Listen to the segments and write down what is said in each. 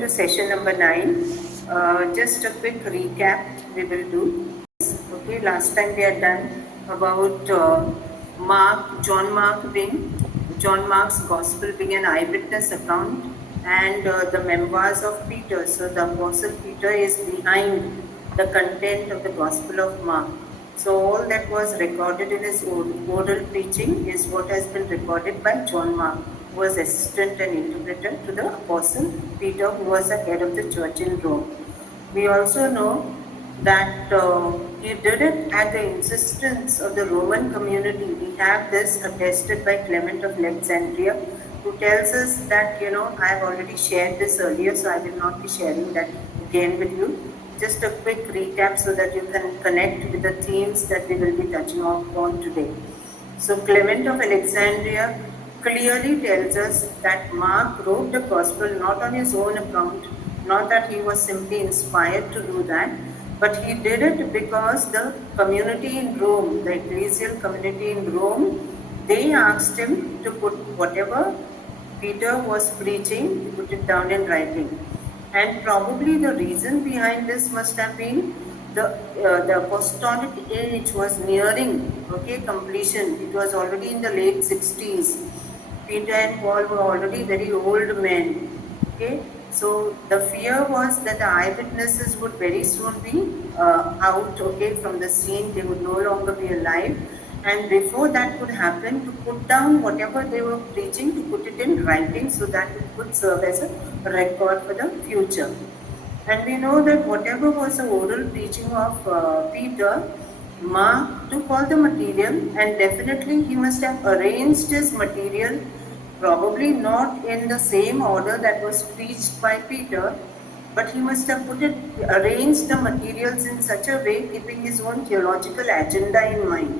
To session number 9. Just a quick recap we will do. Okay, last time we had done about John Mark's gospel being an eyewitness account, and the memoirs of Peter. So the Apostle Peter is behind the content of the Gospel of Mark. So all that was recorded in his oral preaching is what has been recorded by John Mark, who was assistant and interpreter to the Apostle Peter, who was the head of the church in Rome. We also know that he did it at the insistence of the Roman community. We have this attested by Clement of Alexandria, who tells us that, I have already shared this earlier, so I will not be sharing that again with you. Just a quick recap so that you can connect with the themes that we will be touching on today. So Clement of Alexandria clearly tells us that Mark wrote the gospel not on his own account, not that he was simply inspired to do that, but he did it because the community in Rome, the ecclesial community in Rome, they asked him to put whatever Peter was preaching, to put it down in writing. And probably the reason behind this must have been the apostolic age was nearing completion. It was already in the late 60s. Peter and Paul were already very old men. So the fear was that the eyewitnesses would very soon be out from the scene. They would no longer be alive. And before that could happen, to put down whatever they were preaching, to put it in writing so that it could serve as a record for the future. And we know that whatever was the oral preaching of Peter, Mark took all the material, and definitely he must have arranged his material, probably not in the same order that was preached by Peter, but he must have arranged the materials in such a way, keeping his own theological agenda in mind.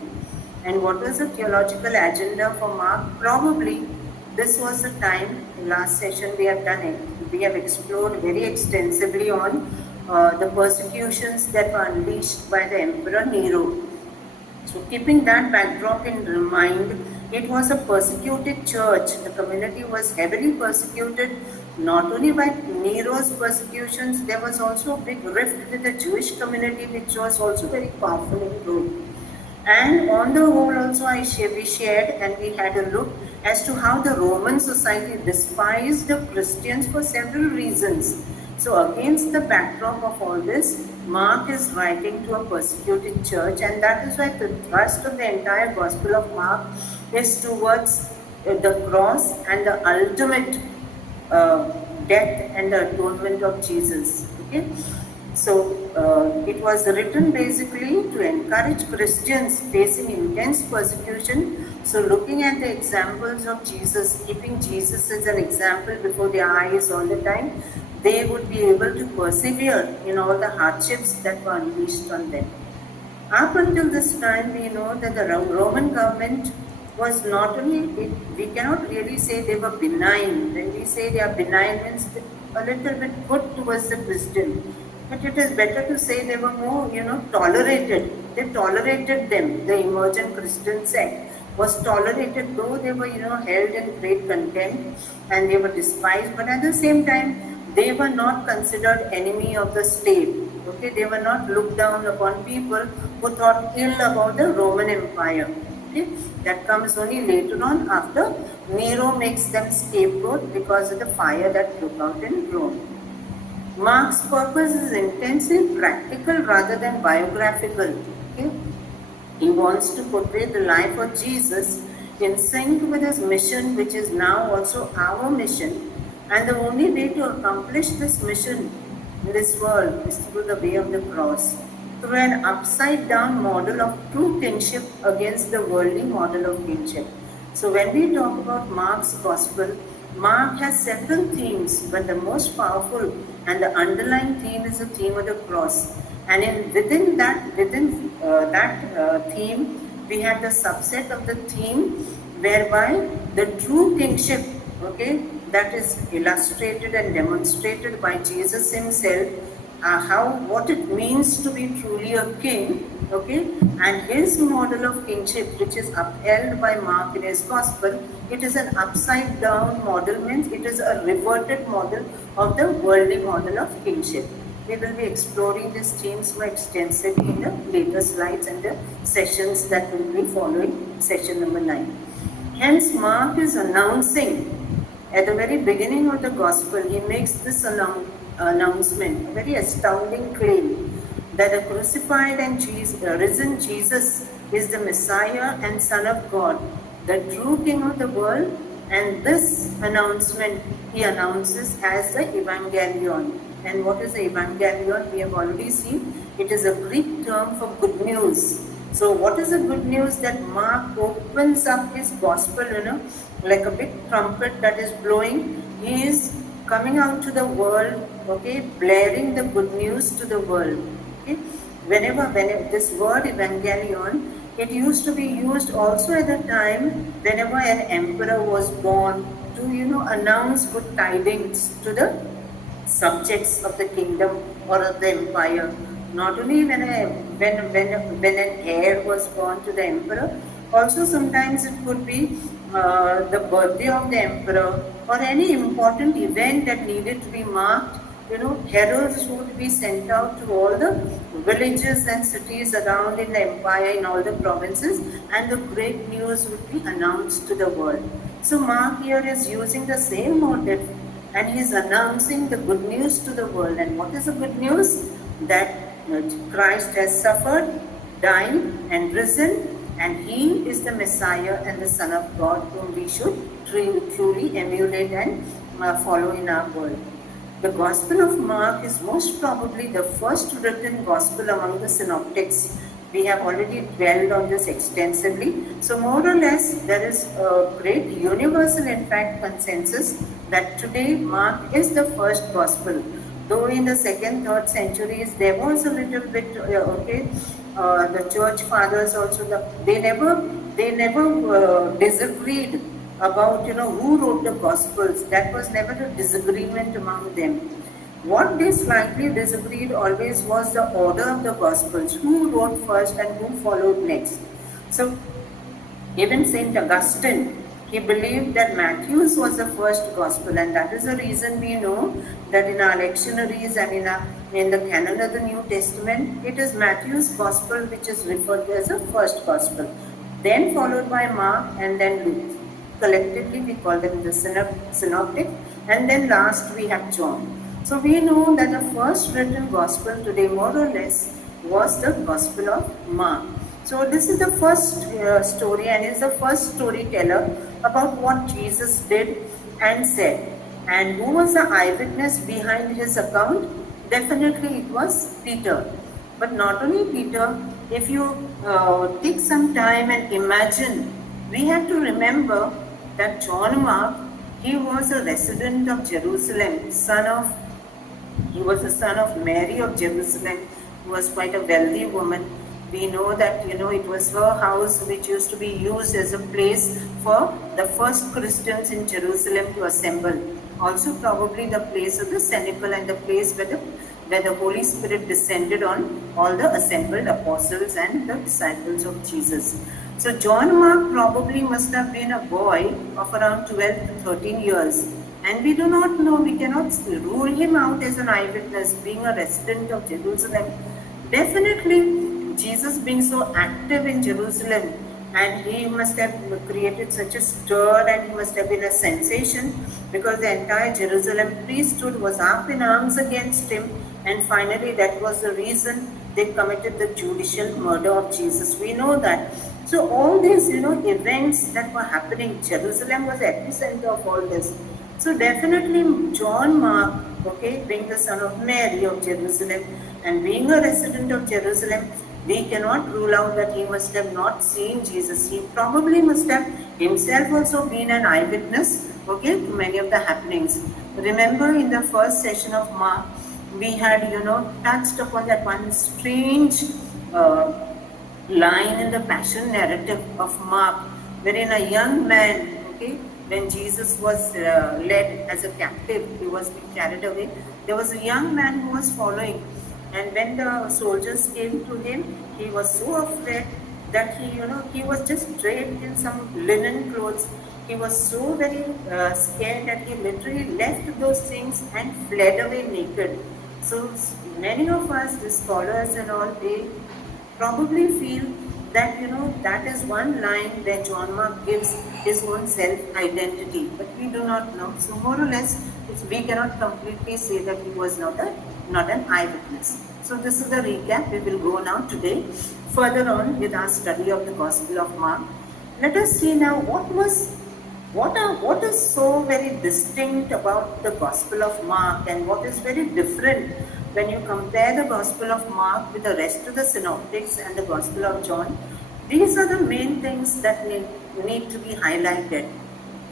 And what was the theological agenda for Mark? Probably this was the time, last session we have done it, we have explored very extensively on the persecutions that were unleashed by the Emperor Nero. So keeping that backdrop in mind, it was a persecuted church. The community was heavily persecuted, not only by Nero's persecutions, there was also a big rift with the Jewish community, which was also very powerful in Rome. And on the whole also we shared and we had a look as to how the Roman society despised the Christians for several reasons. So against the backdrop of all this, Mark is writing to a persecuted church, and that is why the thrust of the entire Gospel of Mark is towards the cross and the ultimate death and the atonement of Jesus. So it was written basically to encourage Christians facing intense persecution. So looking at the examples of Jesus, keeping Jesus as an example before their eyes all the time, they would be able to persevere in all the hardships that were unleashed on them. Up until this time, we know that the Roman government was not only, we cannot really say they were benign. When we say they are benign, it means a little bit good towards the Christian. But it is better to say they were more, tolerated. They tolerated them. The emergent Christian sect was tolerated, though they were, held in great contempt and they were despised. But at the same time, they were not considered enemy of the state. They were not looked down upon people who thought ill about the Roman Empire. That comes only later on after Nero makes them scapegoat because of the fire that broke out in Rome. Mark's purpose is intensely practical rather than biographical. He wants to portray the life of Jesus in sync with his mission, which is now also our mission. And the only way to accomplish this mission in this world is through the way of the cross, through an upside-down model of true kinship against the worldly model of kinship. So when we talk about Mark's gospel, Mark has several themes, but the most powerful and the underlying theme is the theme of the cross. And within that theme, we have the subset of the theme whereby the true kingship, that is illustrated and demonstrated by Jesus himself, what it means to be truly a king, Okay, and his model of kingship, which is upheld by Mark in his gospel, it is an upside down model, means it is a reverted model of the worldly model of kingship. We will be exploring these themes more extensively in the later slides and the sessions that will be following session number 9. Hence, Mark is announcing at the very beginning of the gospel, he makes this announcement, a very astounding claim, that the crucified and risen Jesus is the Messiah and Son of God, the true King of the world. And this announcement he announces as the Evangelion. And what is the Evangelion? We have already seen. It is a Greek term for good news. So what is the good news? That Mark opens up his gospel, like a big trumpet that is blowing. He is coming out to the world, okay, blaring the good news to the world. Okay? Whenever this word Evangelion, it used to be used also at the time whenever an emperor was born to, announce good tidings to the subjects of the kingdom or of the empire. Not only when an heir was born to the emperor, also sometimes it could be the birthday of the emperor or any important event that needed to be marked. Heralds would be sent out to all the villages and cities around in the empire, in all the provinces, and the great news would be announced to the world. So Mark here is using the same motive, and he is announcing the good news to the world. And what is the good news? That Christ has suffered, died, and risen, and he is the Messiah and the Son of God, whom we should truly emulate and follow in our world. The Gospel of Mark is most probably the first written Gospel among the synoptics. We have already dwelled on this extensively. So more or less, there is a great universal, in fact, consensus that today Mark is the first Gospel. Though in the 2nd, 3rd centuries, there was a little bit, the church fathers also, they never disagreed about, who wrote the Gospels. That was never a disagreement among them. What they slightly disagreed always was the order of the Gospels, who wrote first and who followed next. So even St. Augustine, he believed that Matthew's was the first Gospel, and that is the reason we know that in our lectionaries and in the canon of the New Testament, it is Matthew's Gospel which is referred to as the first Gospel, then followed by Mark and then Luke. Collectively, we call them the synoptic, and then last we have John. So we know that the first written gospel today, more or less, was the Gospel of Mark. So this is the first story, and is the first storyteller about what Jesus did and said. And who was the eyewitness behind his account? Definitely it was Peter. But not only Peter, if you take some time and imagine, we have to remember that John Mark, he was a resident of Jerusalem, he was the son of Mary of Jerusalem, who was quite a wealthy woman. We know that, it was her house which used to be used as a place for the first Christians in Jerusalem to assemble. Also probably the place of the cenacle and the place where the Holy Spirit descended on all the assembled apostles and the disciples of Jesus. So John Mark probably must have been a boy of around 12 to 13 years. And we do not know, we cannot rule him out as an eyewitness, being a resident of Jerusalem. Definitely, Jesus being so active in Jerusalem, and he must have created such a stir, and he must have been a sensation, because the entire Jerusalem priesthood was up in arms against him, and finally that was the reason they committed the judicial murder of Jesus. We know that. So all these, events that were happening, Jerusalem was the epicenter of all this. So definitely John Mark, being the son of Mary of Jerusalem and being a resident of Jerusalem, we cannot rule out that he must have not seen Jesus. He probably must have himself also been an eyewitness, to many of the happenings. Remember in the first session of Mark, we had, touched upon that one strange line in the Passion narrative of Mark, wherein a young man, when Jesus was led as a captive, he was being carried away. There was a young man who was following, And when the soldiers came to him, he was so afraid that he was just draped in some linen clothes. He was so very scared that he literally left those things and fled away naked. So many of us, the scholars and all, they probably feel that that is one line where John Mark gives his own self-identity, but we do not know. So more or less, we cannot completely say that he was not an eyewitness. So this is the recap. We will go now today further on with our study of the Gospel of Mark. Let us see now what is so very distinct about the Gospel of Mark and what is very different when you compare the Gospel of Mark with the rest of the synoptics and the Gospel of John. These are the main things that need to be highlighted.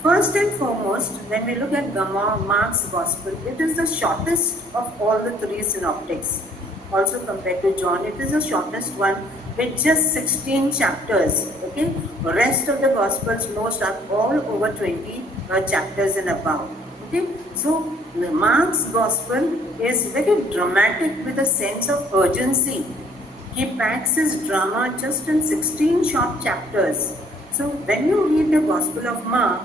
First and foremost, when we look at Mark's Gospel, it is the shortest of all the three synoptics. Also compared to John, it is the shortest one with just 16 chapters. Okay, the rest of the Gospels, most are all over 20 chapters and above. Okay, so Mark's Gospel is very dramatic with a sense of urgency. He packs his drama just in 16 short chapters. So when you read the Gospel of Mark,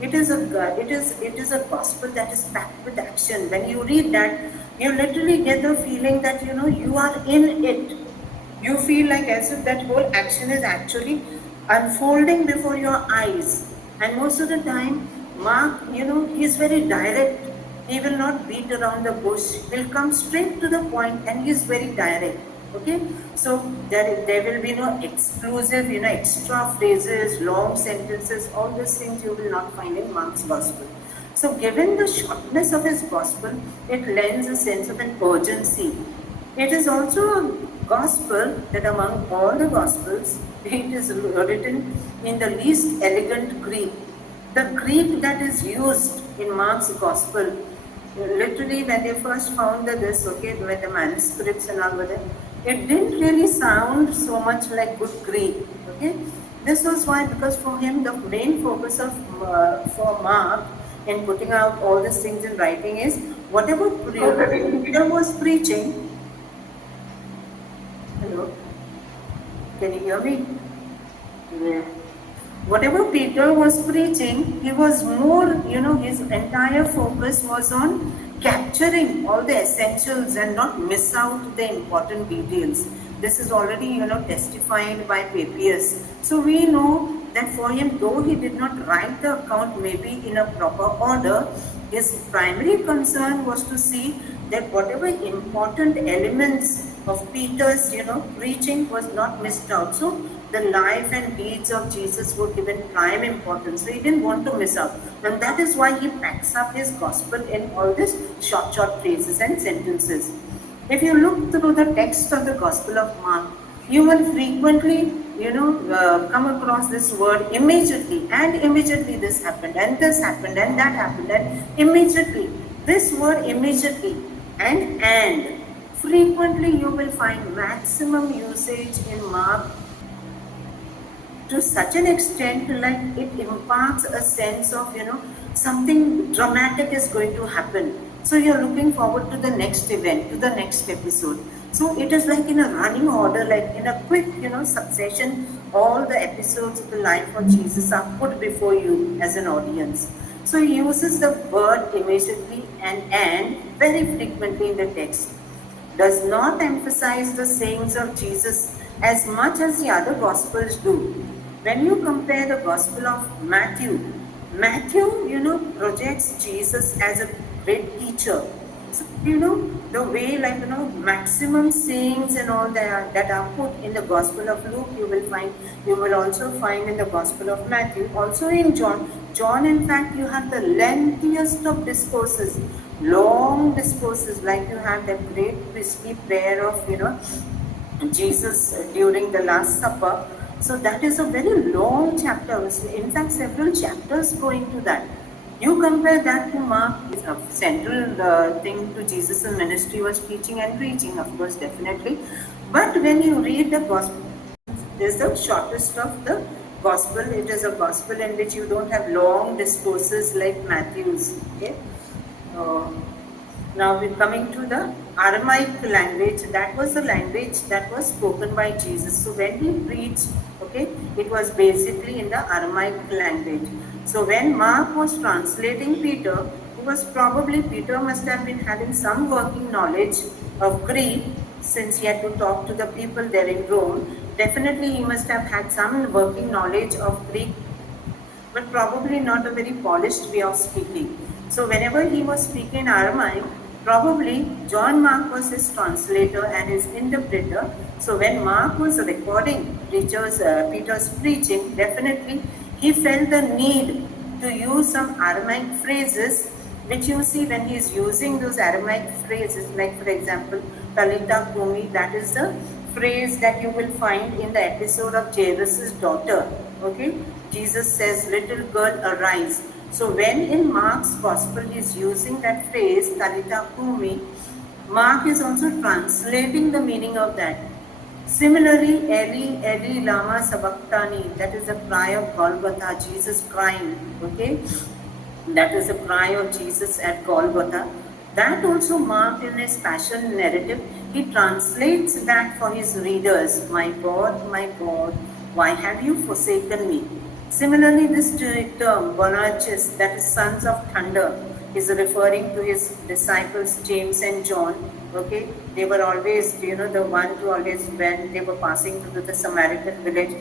it is a gospel that is packed with action. When you read that, you literally get the feeling that you are in it. You feel like as if that whole action is actually unfolding before your eyes. And most of the time, Mark, he is very direct. He will not beat around the bush. He will come straight to the point, and he is very direct. Okay, so there will be no exclusive, extra phrases, long sentences, all these things you will not find in Mark's Gospel. So given the shortness of his Gospel, it lends a sense of an urgency. It is also a Gospel that among all the Gospels, it is written in the least elegant Greek. The Greek that is used in Mark's Gospel, literally when they first found this, when the manuscripts and all were there, it didn't really sound so much like good Greek. Okay, this was why, because for him the main focus of for Mark in putting out all these things in writing is whatever Peter was preaching. Hello, can you hear me? Yeah. Whatever Peter was preaching, he was more, his entire focus was on capturing all the essentials and not miss out the important details. This is already, testified by Papias. So we know that for him, though he did not write the account maybe in a proper order, his primary concern was to see that whatever important elements of Peter's, preaching was not missed out. So the life and deeds of Jesus were given prime importance. So he didn't want to miss out. And that is why he packs up his gospel in all these short phrases and sentences. If you look through the text of the Gospel of Mark, you will frequently, come across this word immediately, and immediately this happened, and this happened, and that happened, and immediately. This word immediately and frequently you will find maximum usage in Mark to such an extent like it imparts a sense of, something dramatic is going to happen. So you're looking forward to the next event, to the next episode. So it is like in a running order, like in a quick, succession, all the episodes of the life of Jesus are put before you as an audience. So he uses the word immediately and very frequently in the text. Does not emphasize the sayings of Jesus as much as the other Gospels do. When you compare the Gospel of Matthew, projects Jesus as a great teacher. So, the way maximum sayings and all that are put in the Gospel of Luke, you will also find in the Gospel of Matthew, also in John. John, in fact, you have the lengthiest of discourses, long discourses, like you have the great priestly prayer of, Jesus during the Last Supper. So that is a very long chapter. In fact, several chapters go into that. You compare that to Mark, a central thing to Jesus' ministry was teaching and preaching, of course, definitely. But when you read the Gospel, this is the shortest of the Gospel. It is a Gospel in which you don't have long discourses like Matthew's. Okay. Now we're coming to the Aramaic language. That was the language that was spoken by Jesus. So when he preached, okay, it was basically in the Aramaic language. So when Mark was translating Peter, Peter must have been having some working knowledge of Greek, since he had to talk to the people there in Rome. Definitely he must have had some working knowledge of Greek, but probably not a very polished way of speaking. So whenever he was speaking Aramaic, probably John Mark was his translator and his interpreter. So when Mark was recording Peter's preaching, definitely he felt the need to use some Aramaic phrases, which you see when he is using those Aramaic phrases, like for example, Talitha Kumi, that is the phrase that you will find in the episode of Jairus' daughter. Okay, Jesus says, little girl, arise. So when in Mark's gospel he is using that phrase, Talitha Kumi, Mark is also translating the meaning of that. Similarly, Eli, Eli, lama sabachthani, that is the cry of Golgotha, Jesus crying, okay? That is the cry of Jesus at Golgotha. That also Mark in his passion narrative, he translates that for his readers. My God, why have you forsaken me? Similarly, this term, Boanerges, that is sons of thunder, is referring to his disciples James and John. Okay, they were always, the one to always, when they were passing through the Samaritan village,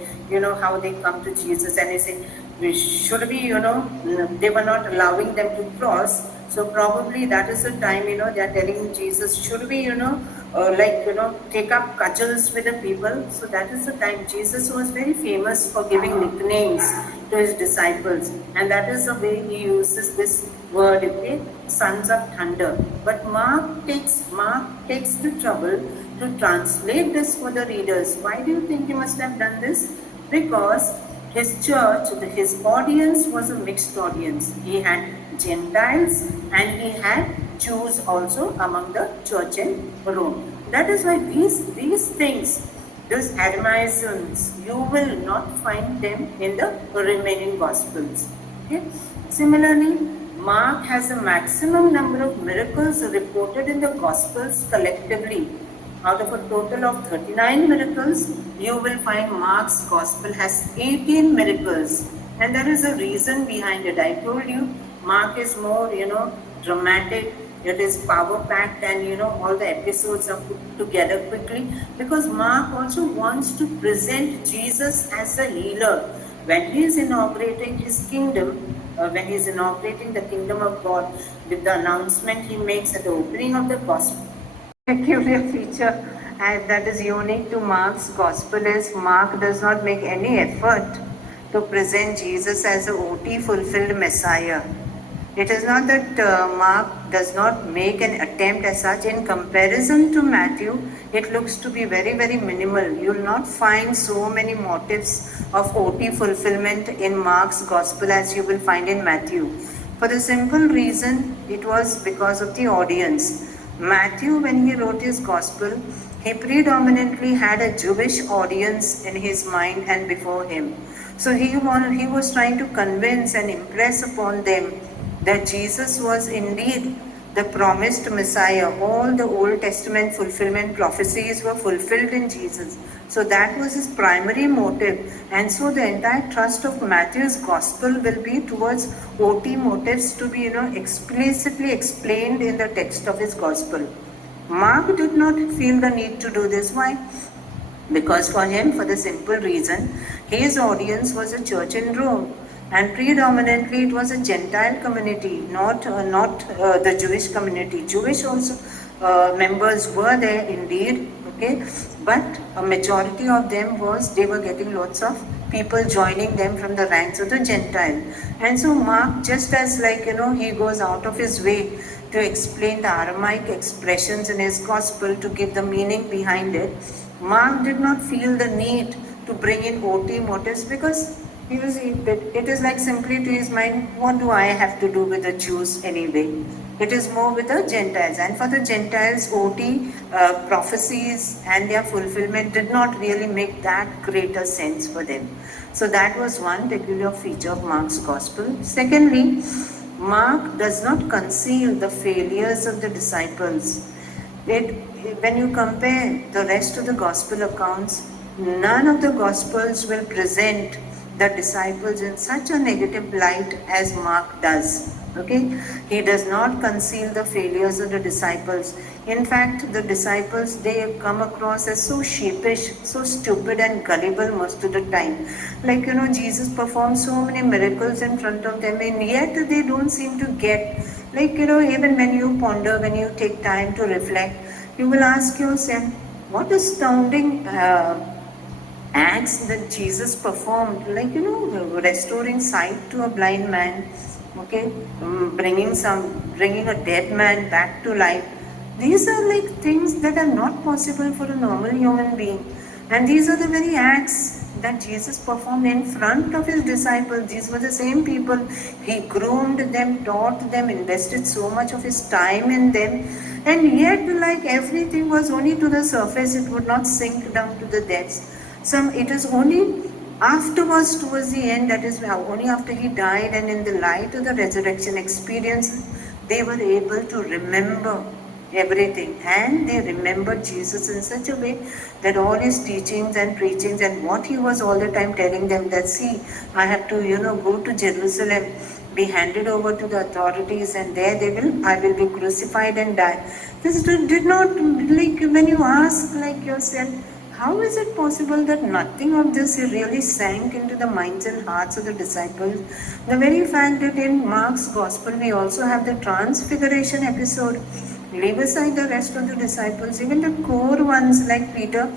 how they come to Jesus and they say, they were not allowing them to cross. So probably that is the time, they are telling Jesus, should we, take up cudgels with the people? So that is the time. Jesus was very famous for giving nicknames to his disciples, and that is the way he uses this word, okay, sons of thunder. But Mark takes the trouble to translate this for the readers. Why do you think he must have done this? Because his church, his audience was a mixed audience. He had Gentiles and he had Jews also among the church in Rome. That is why these things, those Aramaisms, you will not find them in the remaining Gospels. Okay? Similarly, Mark has a maximum number of miracles reported in the Gospels collectively. Out of a total of 39 miracles, you will find Mark's Gospel has 18 miracles. And there is a reason behind it. I told you, Mark is more, dramatic. It is power-packed and, all the episodes are put together quickly. Because Mark also wants to present Jesus as a healer. When he is inaugurating his kingdom, when he is inaugurating the kingdom of God, with the announcement he makes at the opening of the Gospel, peculiar feature and that is unique to Mark's gospel is Mark does not make any effort to present Jesus as a OT fulfilled Messiah. It is not that Mark does not make an attempt as such. In comparison to Matthew, it looks to be very, very minimal. You will not find so many motives of OT fulfillment in Mark's gospel as you will find in Matthew. For the simple reason, it was because of the audience. Matthew, when he wrote his gospel, he predominantly had a Jewish audience in his mind and before him. So he was trying to convince and impress upon them that Jesus was indeed the promised Messiah. All the Old Testament fulfillment prophecies were fulfilled in Jesus. So that was his primary motive. And so the entire thrust of Matthew's gospel will be towards OT motives to be, explicitly explained in the text of his gospel. Mark did not feel the need to do this. Why? Because for him, for the simple reason, his audience was a church in Rome. And predominantly it was a Gentile community, not the Jewish community. Jewish also members were there indeed, okay, but a majority of them they were getting lots of people joining them from the ranks of the Gentile. And so Mark, just as he goes out of his way to explain the Aramaic expressions in his gospel to give the meaning behind it, Mark did not feel the need to bring in OT motives because it is like simply to his mind, what do I have to do with the Jews anyway? It is more with the Gentiles. And for the Gentiles, OT prophecies and their fulfillment did not really make that greater sense for them. So that was one peculiar feature of Mark's gospel. Secondly, Mark does not conceal the failures of the disciples. When you compare the rest of the gospel accounts, none of the gospels will present the disciples in such a negative light as Mark does. Okay, he does not conceal the failures of the disciples. In fact, the disciples, they come across as so sheepish, so stupid and gullible most of the time. Like, Jesus performed so many miracles in front of them, and yet they don't seem to get. Like, even when you ponder, when you take time to reflect, you will ask yourself, what astounding acts that Jesus performed, like, restoring sight to a blind man, okay, bringing a dead man back to life. These are like things that are not possible for a normal human being. And these are the very acts that Jesus performed in front of his disciples. These were the same people. He groomed them, taught them, invested so much of his time in them. And yet, like, everything was only to the surface, it would not sink down to the depths. It is only afterwards, towards the end, that is only after he died and in the light of the resurrection experience, they were able to remember everything, and they remembered Jesus in such a way that all his teachings and preachings and what he was all the time telling them, that see, I have to go to Jerusalem, be handed over to the authorities, and there I will be crucified and die. This did not, like, when you ask like yourself, how is it possible that nothing of this really sank into the minds and hearts of the disciples? The very fact that in Mark's Gospel we also have the Transfiguration episode. Leave aside the rest of the disciples, even the core ones like Peter,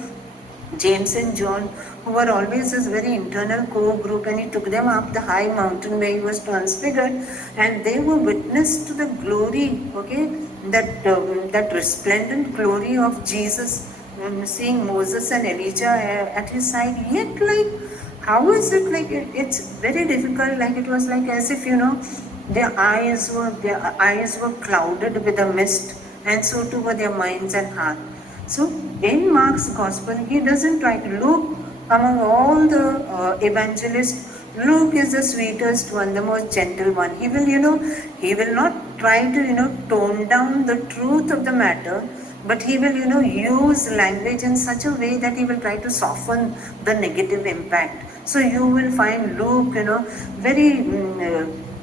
James and John, who were always this very internal core group, and he took them up the high mountain where he was transfigured, and they were witness to the glory, okay, that resplendent glory of Jesus, seeing Moses and Elijah at his side. Yet, like, how is it like it's very difficult, like it was like as if their eyes were clouded with a mist, and so too were their minds and heart. So in Mark's Gospel, he doesn't try to look among all the evangelists. Luke is the sweetest one, the most gentle one. He will not try to tone down the truth of the matter, but he will use language in such a way that he will try to soften the negative impact. So you will find Luke very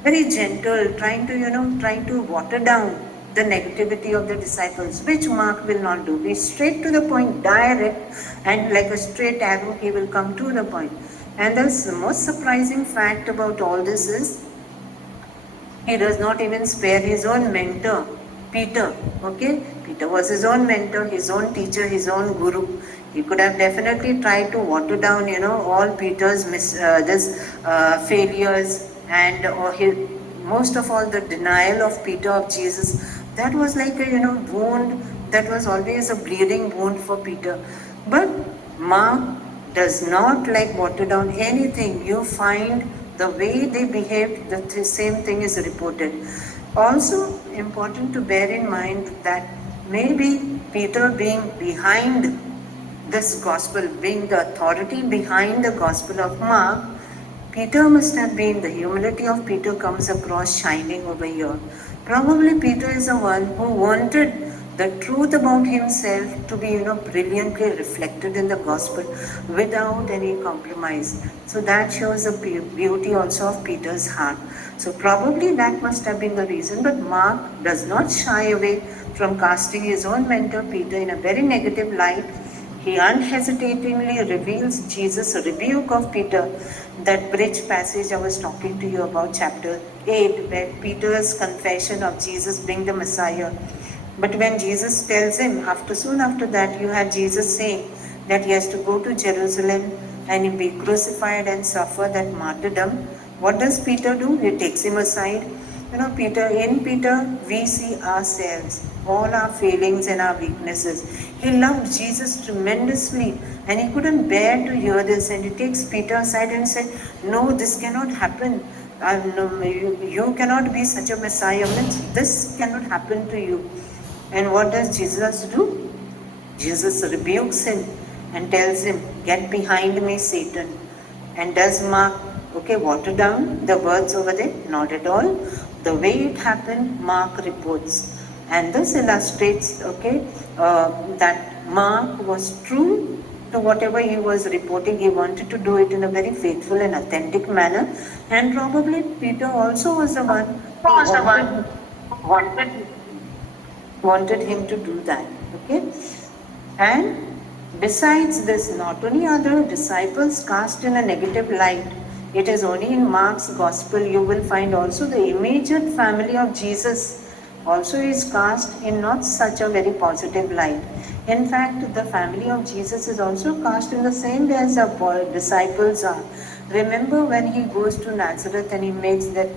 very gentle, trying to water down the negativity of the disciples, which Mark will not do. He's straight to the point, direct, and like a straight arrow, he will come to the point. And the most surprising fact about all this is, he does not even spare his own mentor, Peter. Okay, Peter was his own mentor, his own teacher, his own guru. He could have definitely tried to water down, all Peter's failures, and most of all the denial of Peter of Jesus. That was like a wound that was always a bleeding wound for Peter. But Mark does not like water down anything. You find the way they behaved, the same thing is reported. Also important to bear in mind that maybe Peter being behind this gospel, being the authority behind the gospel of Mark, Peter must have been, the humility of Peter comes across shining over here. Probably Peter is the one who wanted the truth about himself to be, brilliantly reflected in the gospel without any compromise. So that shows the beauty also of Peter's heart. So probably that must have been the reason, but Mark does not shy away from casting his own mentor Peter in a very negative light. He unhesitatingly reveals Jesus' rebuke of Peter, that bridge passage I was talking to you about, chapter 8, where Peter's confession of Jesus being the Messiah. But when Jesus tells him, soon after that, you have Jesus saying that he has to go to Jerusalem and be crucified and suffer that martyrdom. What does Peter do? He takes him aside. In Peter, we see ourselves, all our failings and our weaknesses. He loved Jesus tremendously, and he couldn't bear to hear this, and he takes Peter aside and said, no, this cannot happen. No, you cannot be such a Messiah. This cannot happen to you. And what does Jesus do? Jesus rebukes him and tells him, get behind me, Satan. And does Mark, water down the words over there? Not at all. The way it happened, Mark reports. And this illustrates, that Mark was true to whatever he was reporting. He wanted to do it in a very faithful and authentic manner. And probably Peter also was the one who wanted him to do that. Okay? And besides this, not only are the disciples cast in a negative light, it is only in Mark's gospel you will find also the immediate family of Jesus also is cast in not such a very positive light. In fact, the family of Jesus is also cast in the same way as the disciples are. Remember when he goes to Nazareth and he makes that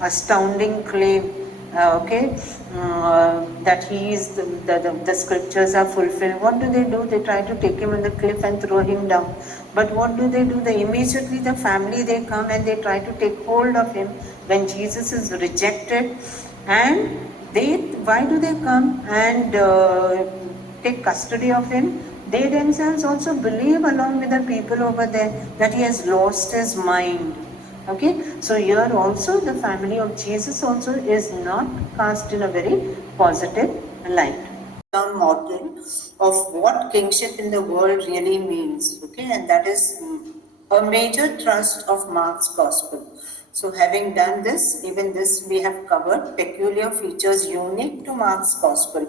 astounding claim, that he is the scriptures are fulfilled. What do? They try to take him on the cliff and throw him down. But what do? They immediately, the family, they come and they try to take hold of him when Jesus is rejected. And why do they come and take custody of him? They themselves also believe along with the people over there that he has lost his mind. Okay, so here also the family of Jesus also is not cast in a very positive light. Model of what kingship in the world really means. Okay, and that is a major thrust of Mark's gospel. So having done this, even this we have covered peculiar features unique to Mark's gospel.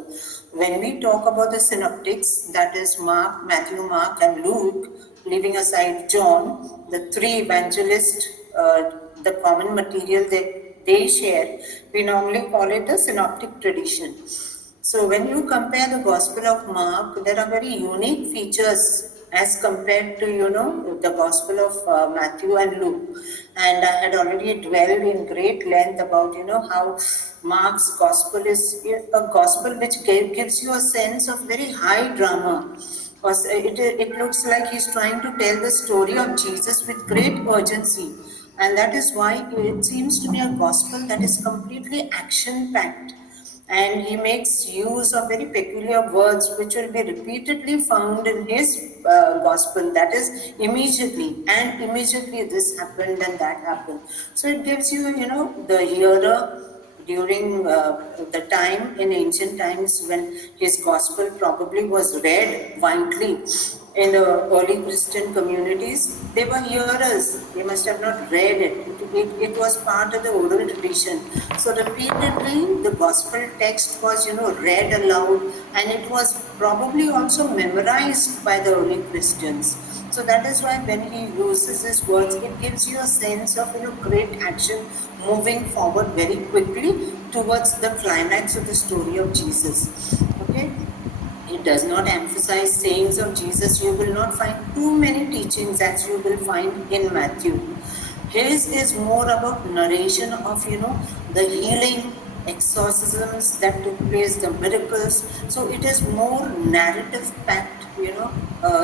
When we talk about the synoptics, that is Mark, Matthew, Mark and Luke, leaving aside John, the three evangelists, the common material that they share, we normally call it a synoptic tradition. So when you compare the Gospel of Mark, there are very unique features as compared to, the Gospel of Matthew and Luke. And I had already dwelled in great length about, how Mark's Gospel is a Gospel which gives you a sense of very high drama. It looks like he's trying to tell the story of Jesus with great urgency. And that is why it seems to be a Gospel that is completely action-packed. And he makes use of very peculiar words which will be repeatedly found in his gospel, that is immediately, and immediately this happened and that happened. So it gives you, the hearer during the time in ancient times when his gospel probably was read widely in the early Christian communities. They were hearers, they must have not read it. It was part of the oral tradition. So repeatedly the gospel text was, read aloud, and it was probably also memorized by the early Christians. So that is why when he uses his words, it gives you a sense of, great action moving forward very quickly towards the climax of the story of Jesus. Okay. It does not emphasize sayings of Jesus. You will not find too many teachings as you will find in Matthew. His is more about narration of, the healing, exorcisms that took place, the miracles. So it is more narrative-packed,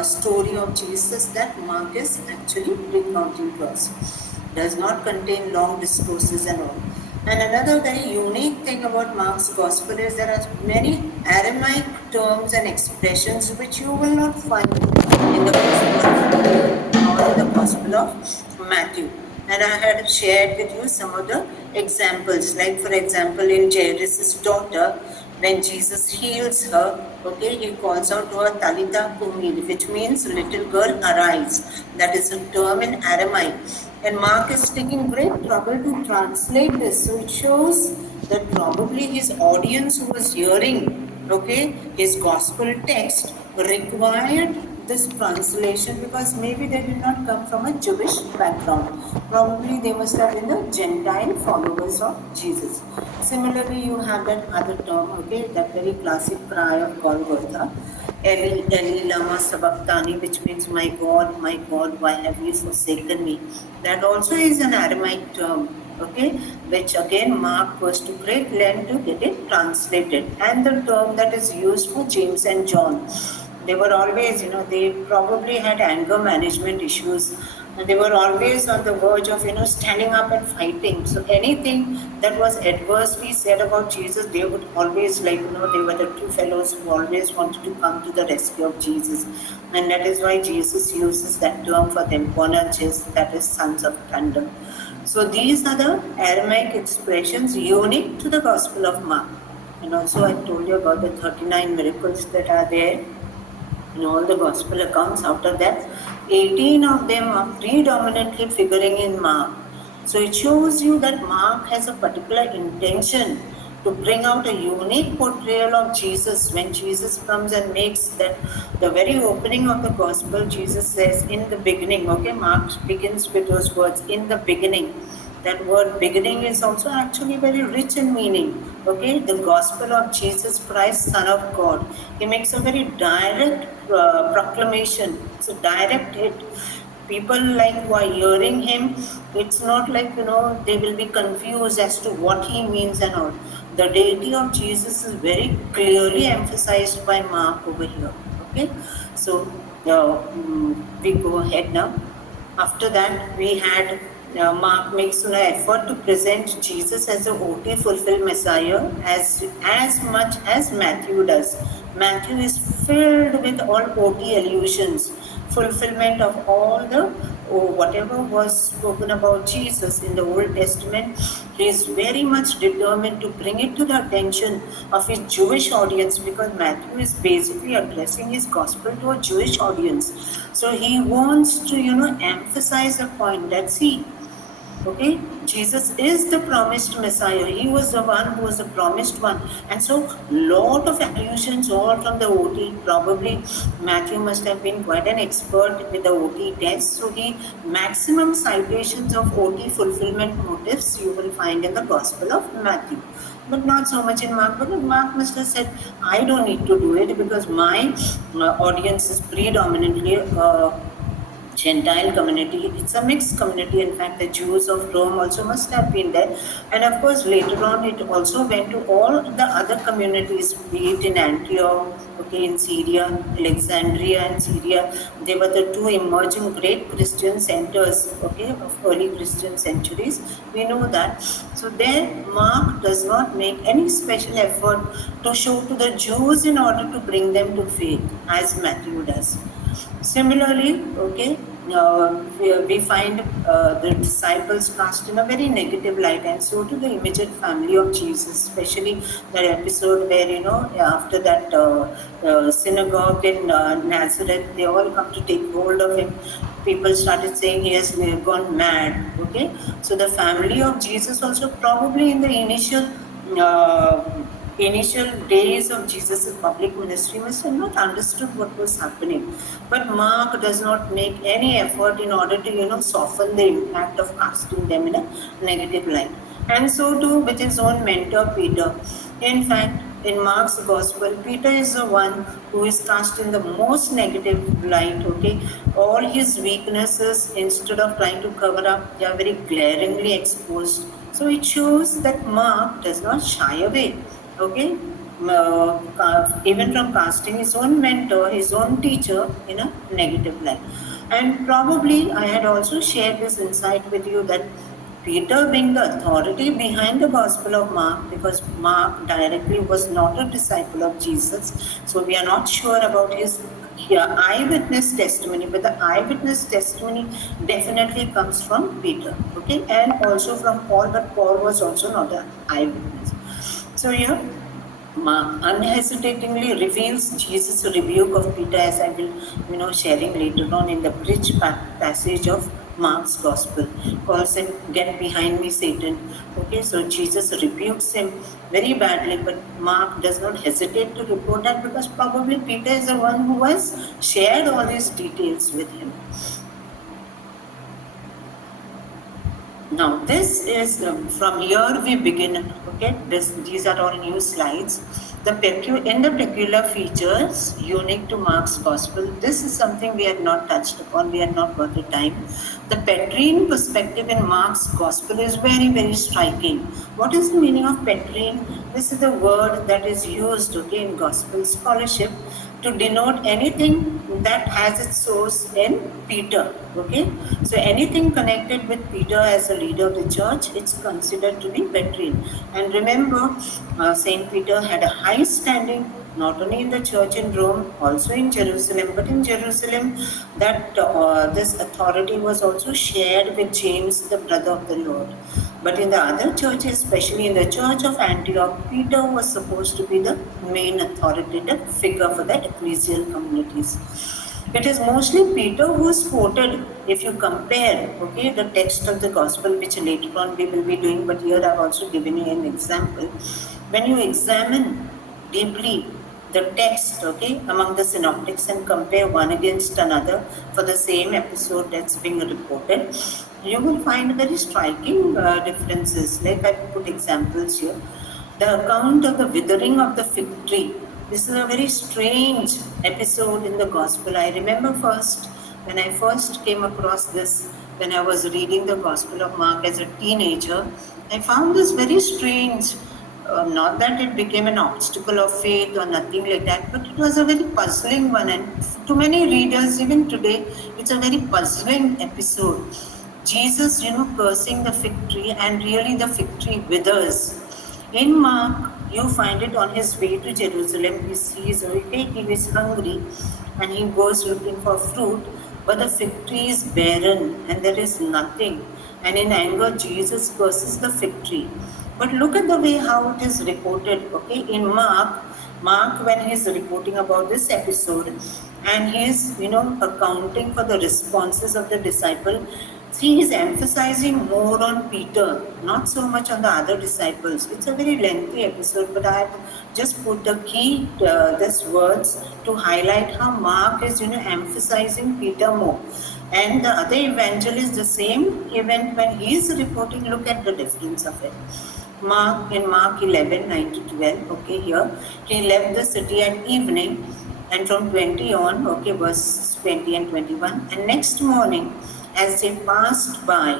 story of Jesus that Mark is actually recounting to us. Does not contain long discourses and all. And another very unique thing about Mark's Gospel is there are many Aramaic terms and expressions which you will not find in the Gospel of Matthew. And I had shared with you some of the examples, like for example in Jairus' daughter, when Jesus heals her, he calls out to her Talitha Kumi, which means little girl arise. That is a term in Aramaic. And Mark is taking great trouble to translate this. So it shows that probably his audience who was hearing, his gospel text required this translation because maybe they did not come from a Jewish background. Probably they must have been the Gentile followers of Jesus. Similarly, you have that other term, that very classic cry of Golgotha, Eli, Eli, lama sabachthani, which means, my God, why have you forsaken me? That also is an Aramaic term, which again Mark goes to great length to get it translated. And the term that is used for James and John. They were always, they probably had anger management issues. They were always on the verge of, standing up and fighting. So anything that was adversely said about Jesus, they would always they were the two fellows who always wanted to come to the rescue of Jesus. And that is why Jesus uses that term for them, Boanerges, that is sons of thunder. So these are the Aramaic expressions unique to the Gospel of Mark. And also I told you about the 39 miracles that are there in all the Gospel accounts. Out of that, 18 of them are predominantly figuring in Mark. So it shows you that Mark has a particular intention to bring out a unique portrayal of Jesus. When Jesus comes and makes that, the very opening of the Gospel, Jesus says, in the beginning, okay, Mark begins with those words, in the beginning. That word beginning is also actually very rich in meaning. Okay, the gospel of Jesus Christ, Son of God. He makes a very direct proclamation. It's a direct hit. People like who are hearing him, it's not like, they will be confused as to what he means and all. The deity of Jesus is very clearly emphasized by Mark over here. Okay, so we go ahead now. After that, we had Mark makes an effort to present Jesus as a OT fulfilled Messiah as much as Matthew does. Matthew is filled with all OT allusions, fulfillment of all the whatever was spoken about Jesus in the Old Testament. He is very much determined to bring it to the attention of his Jewish audience, because Matthew is basically addressing his gospel to a Jewish audience. So he wants to, emphasize a point that, see, okay, Jesus is the promised Messiah. He was the one who was the promised one. And so, lot of allusions all from the OT. Probably Matthew must have been quite an expert with the OT test. So, he maximum citations of OT fulfillment motifs you will find in the Gospel of Matthew. But not so much in Mark. But Mark must have said, I don't need to do it because my audience is predominantly Gentile community. It's a mixed community. In fact, the Jews of Rome also must have been there. And of course, later on, it also went to all the other communities, be it in Antioch, okay, in Syria, Alexandria and Syria. They were the two emerging great Christian centers, okay, of early Christian centuries. We know that. So there, Mark does not make any special effort to show to the Jews in order to bring them to faith, as Matthew does. Similarly, okay, we find the disciples cast in a very negative light, and so to the immediate family of Jesus, especially that episode where, after that synagogue in Nazareth, they all come to take hold of him. People started saying he has gone mad, okay. So the family of Jesus also, probably in the initial days of Jesus' public ministry, must have not understood what was happening. But Mark does not make any effort in order to, soften the impact of casting them in a negative light. And so too with his own mentor, Peter. In fact, in Mark's Gospel, Peter is the one who is cast in the most negative light, okay. All his weaknesses, instead of trying to cover up, they are very glaringly exposed. So it shows that Mark does not shy away, okay, even from casting his own mentor, his own teacher in a negative light. And probably I had also shared this insight with you that Peter, being the authority behind the Gospel of Mark, because Mark directly was not a disciple of Jesus, so we are not sure about his eyewitness testimony, but the eyewitness testimony definitely comes from Peter, okay, and also from Paul, but Paul was also not an eyewitness. So here, Mark unhesitatingly reveals Jesus' rebuke of Peter, as I will, sharing later on in the bridge passage of Mark's Gospel. Paul said, "Get behind me, Satan." Okay, so Jesus rebukes him very badly, but Mark does not hesitate to report that, because probably Peter is the one who has shared all these details with him. Now, this is from here we begin. Okay, these are all new slides. In the peculiar features unique to Mark's Gospel, this is something we had not touched upon. We had not got the time. The Petrine perspective in Mark's Gospel is very, very striking. What is the meaning of Petrine? This is the word that is used, okay, in Gospel scholarship to denote anything that has its source in Peter, okay. So anything connected with Peter as a leader of the church, it's considered to be Petrine. And remember, Saint Peter had a high standing not only in the church in Rome, also in Jerusalem. But in Jerusalem, that this authority was also shared with James, the brother of the Lord. But in the other churches, especially in the church of Antioch, Peter was supposed to be the main authoritative figure for the ecclesial communities. It is mostly Peter who is quoted. If you compare, okay, the text of the gospel, which later on we will be doing, but here I've also given you an example. When you examine deeply the text, okay, among the synoptics and compare one against another for the same episode that's being reported, you will find very striking differences. Like I put examples here. The account of the withering of the fig tree. This is a very strange episode in the gospel. I remember when I first came across this, when I was reading the Gospel of Mark as a teenager, I found this very strange. Not that it became an obstacle of faith or nothing like that, but it was a very puzzling one. And to many readers, even today, it's a very puzzling episode. Jesus, cursing the fig tree, and really the fig tree withers. In Mark, you find it on his way to Jerusalem. He sees, okay, he is hungry and he goes looking for fruit, but the fig tree is barren and there is nothing. And in anger, Jesus curses the fig tree. But look at the way how it is reported, okay? In Mark, when he's reporting about this episode and he's, accounting for the responses of the disciple, see, he's emphasizing more on Peter, not so much on the other disciples. It's a very lengthy episode, but I have just put the key, these words to highlight how Mark is, emphasizing Peter more. And the other evangelist, the same event when he is reporting, look at the difference of it. In Mark 11, 9 to 12, okay, here, he left the city at evening, and from 20 on, okay, verse 20 and 21, and next morning, as they passed by,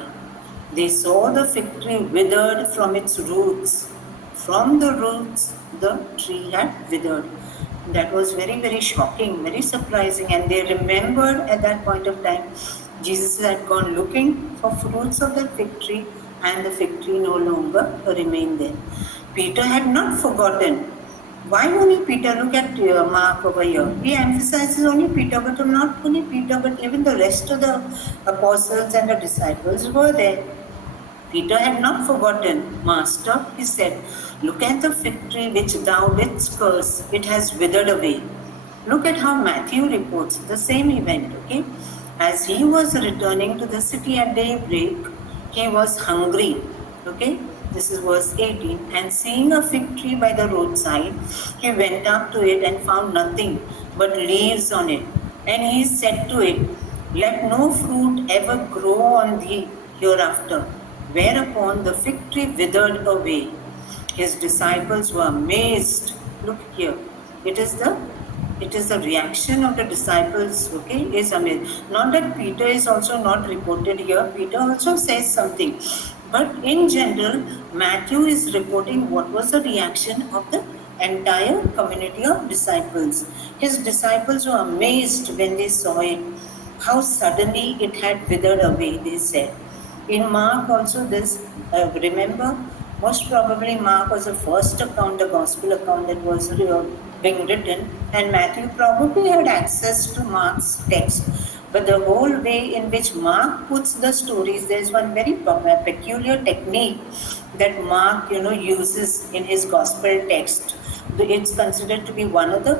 they saw the fig tree withered from its roots. From the roots, the tree had withered. That was very, very shocking, very surprising. And they remembered at that point of time, Jesus had gone looking for fruits of the fig tree, and the fig tree no longer remained there. Peter had not forgotten. Why only Peter? Look at Mark over here. He emphasizes only Peter, but not only Peter, but even the rest of the apostles and the disciples were there. Peter had not forgotten. Master, he said, look at the fig tree which thou didst curse. It has withered away. Look at how Matthew reports the same event, okay? As he was returning to the city at daybreak, he was hungry, okay? This is verse 18. And seeing a fig tree by the roadside, he went up to it and found nothing but leaves on it. And he said to it, let no fruit ever grow on thee hereafter. Whereupon the fig tree withered away. His disciples were amazed. Look here. It is the reaction of the disciples, okay, is amazed. Not that Peter is also not reported here. Peter also says something. But in general, Matthew is reporting what was the reaction of the entire community of disciples. His disciples were amazed when they saw it. How suddenly it had withered away, they said. In Mark also this, remember, most probably Mark was the first account, the gospel account that was being written, and Matthew probably had access to Mark's text. But the whole way in which Mark puts the stories, there is one very peculiar technique that Mark, uses in his gospel text. It's considered to be one of the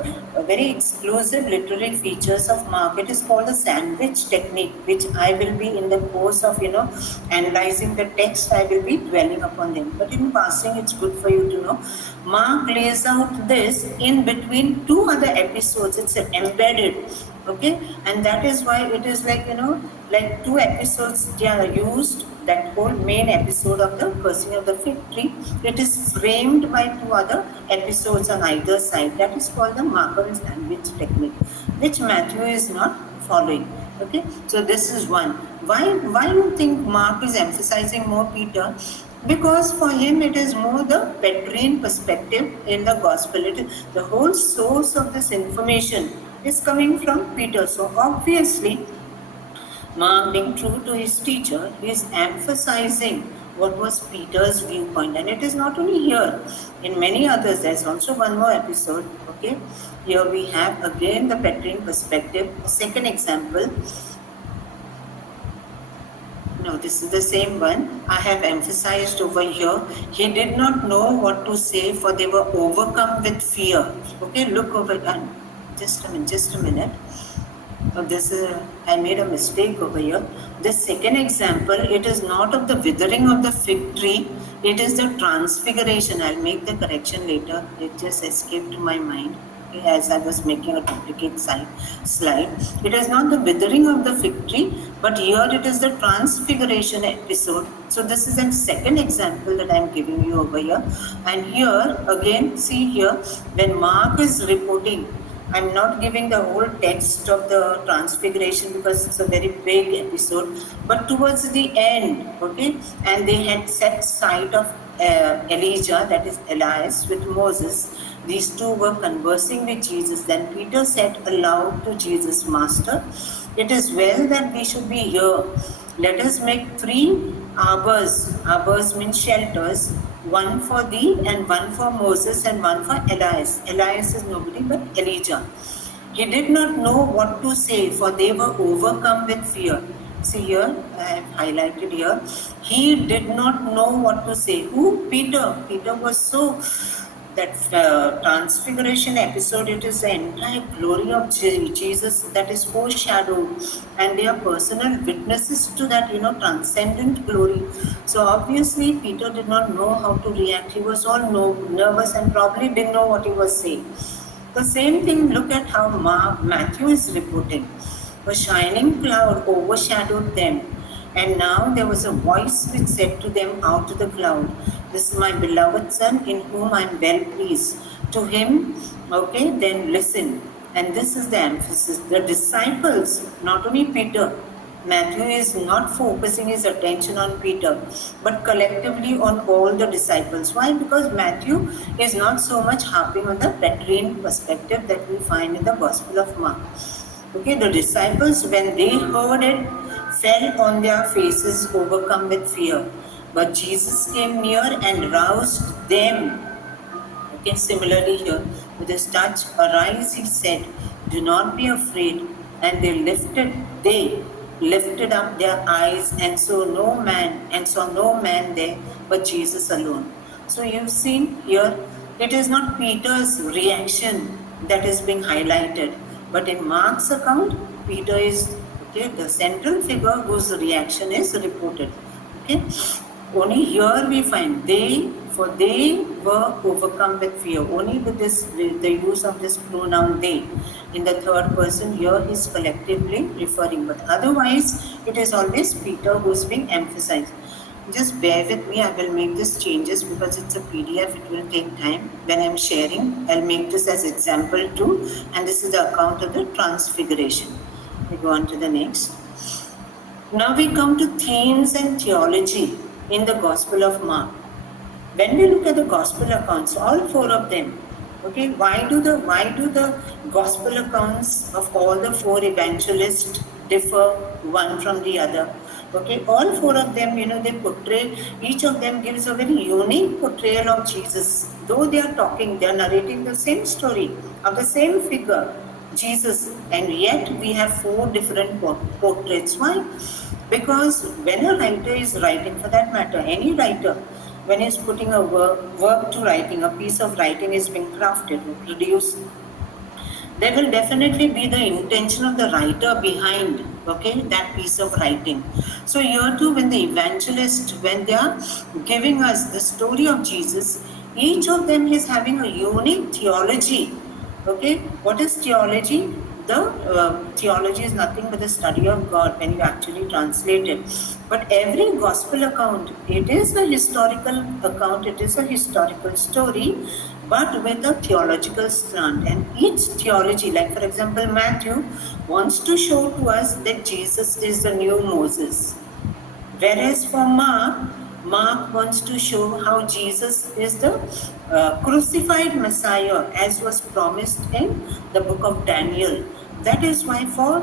very exclusive literary features of Mark. It is called the sandwich technique, which I will be in the course of, analyzing the text, I will be dwelling upon them. But in passing, it's good for you to know. Mark lays out this in between two other episodes. It's embedded, okay? And that is why it is like, like two episodes they are used. That whole main episode of the cursing of the fig tree, it is framed by two other episodes on either side. That is called the Markan sandwich technique, which Matthew is not following. Okay, so this is one. Why do you think Mark is emphasizing more Peter? Because for him it is more the Petrine perspective in the gospel. The whole source of this information is coming from Peter. So obviously, Mark, being true to his teacher, is emphasizing what was Peter's viewpoint. And it is not only here, in many others. There's also one more episode. Okay, here we have again the Petrine perspective. Second example. No, this is the same one. I have emphasized over here. He did not know what to say, for they were overcome with fear. Okay, look over and just a minute. I made a mistake over here. The second example, it is not of the withering of the fig tree, it is the transfiguration. I'll make the correction later. It just escaped my mind as I was making a duplicate slide. It is not the withering of the fig tree, but here it is the transfiguration episode. So this is a second example that I am giving you over here. And here again, see here, when Mark is reporting, I'm not giving the whole text of the transfiguration because it's a very big episode, but towards the end, okay, and they had set sight of Elijah, that is Elias, with Moses. These two were conversing with Jesus. Then Peter said aloud to Jesus, Master, it is well that we should be here. Let us make 3 arbors. Arbors means shelters. One for thee, and one for Moses, and one for Elias. Elias is nobody but Elijah. He did not know what to say, for they were overcome with fear. See here, I have highlighted here. He did not know what to say. Who? Peter. Peter was so... That transfiguration episode, it is the entire glory of Jesus that is foreshadowed, and they are personal witnesses to that, transcendent glory. So obviously Peter did not know how to react. He was all nervous and probably didn't know what he was saying. The same thing, look at how Matthew is reporting. A shining cloud overshadowed them, and now there was a voice which said to them out of the cloud, this is my beloved Son, in whom I am well pleased. To him, okay, then listen. And this is the emphasis. The disciples, not only Peter, Matthew is not focusing his attention on Peter, but collectively on all the disciples. Why? Because Matthew is not so much harping on the Petrine perspective that we find in the Gospel of Mark. Okay, the disciples, when they heard it, fell on their faces, overcome with fear. But Jesus came near and roused them. Okay, similarly here, with his touch, arise, he said, do not be afraid. And they lifted up their eyes and saw no man there but Jesus alone. So you've seen here, it is not Peter's reaction that is being highlighted, but in Mark's account, Peter is the central figure whose reaction is reported. Okay. Only here we find they were overcome with fear. Only with the use of this pronoun they in the third person, here is collectively referring. But otherwise, it is always Peter who is being emphasized. Just bear with me. I will make these changes because it's a PDF. It will take time. When I'm sharing, I'll make this as example 2, and this is the account of the transfiguration. We go on to the next. Now we come to themes and theology in the Gospel of Mark. When we look at the Gospel accounts, all 4 of them, okay, why do the Gospel accounts of all the 4 evangelists differ one from the other? Okay, all 4 of them, they portray, each of them gives a very unique portrayal of Jesus. Though they are narrating the same story of the same figure, Jesus, and yet we have 4 different portraits. Why? Because when a writer is writing, for that matter, any writer, when he's putting a work to writing, a piece of writing is being crafted or produced, there will definitely be the intention of the writer behind, okay, that piece of writing. So here too, when the evangelists, when they are giving us the story of Jesus, each of them is having a unique theology. Okay, what is theology? The theology is nothing but the study of God when you actually translate it. But every gospel account, it is a historical account, it is a historical story, but with a theological slant. And each theology, like for example, Matthew wants to show to us that Jesus is the new Moses. Whereas for Mark wants to show how Jesus is the crucified Messiah, as was promised in the book of Daniel. That is why for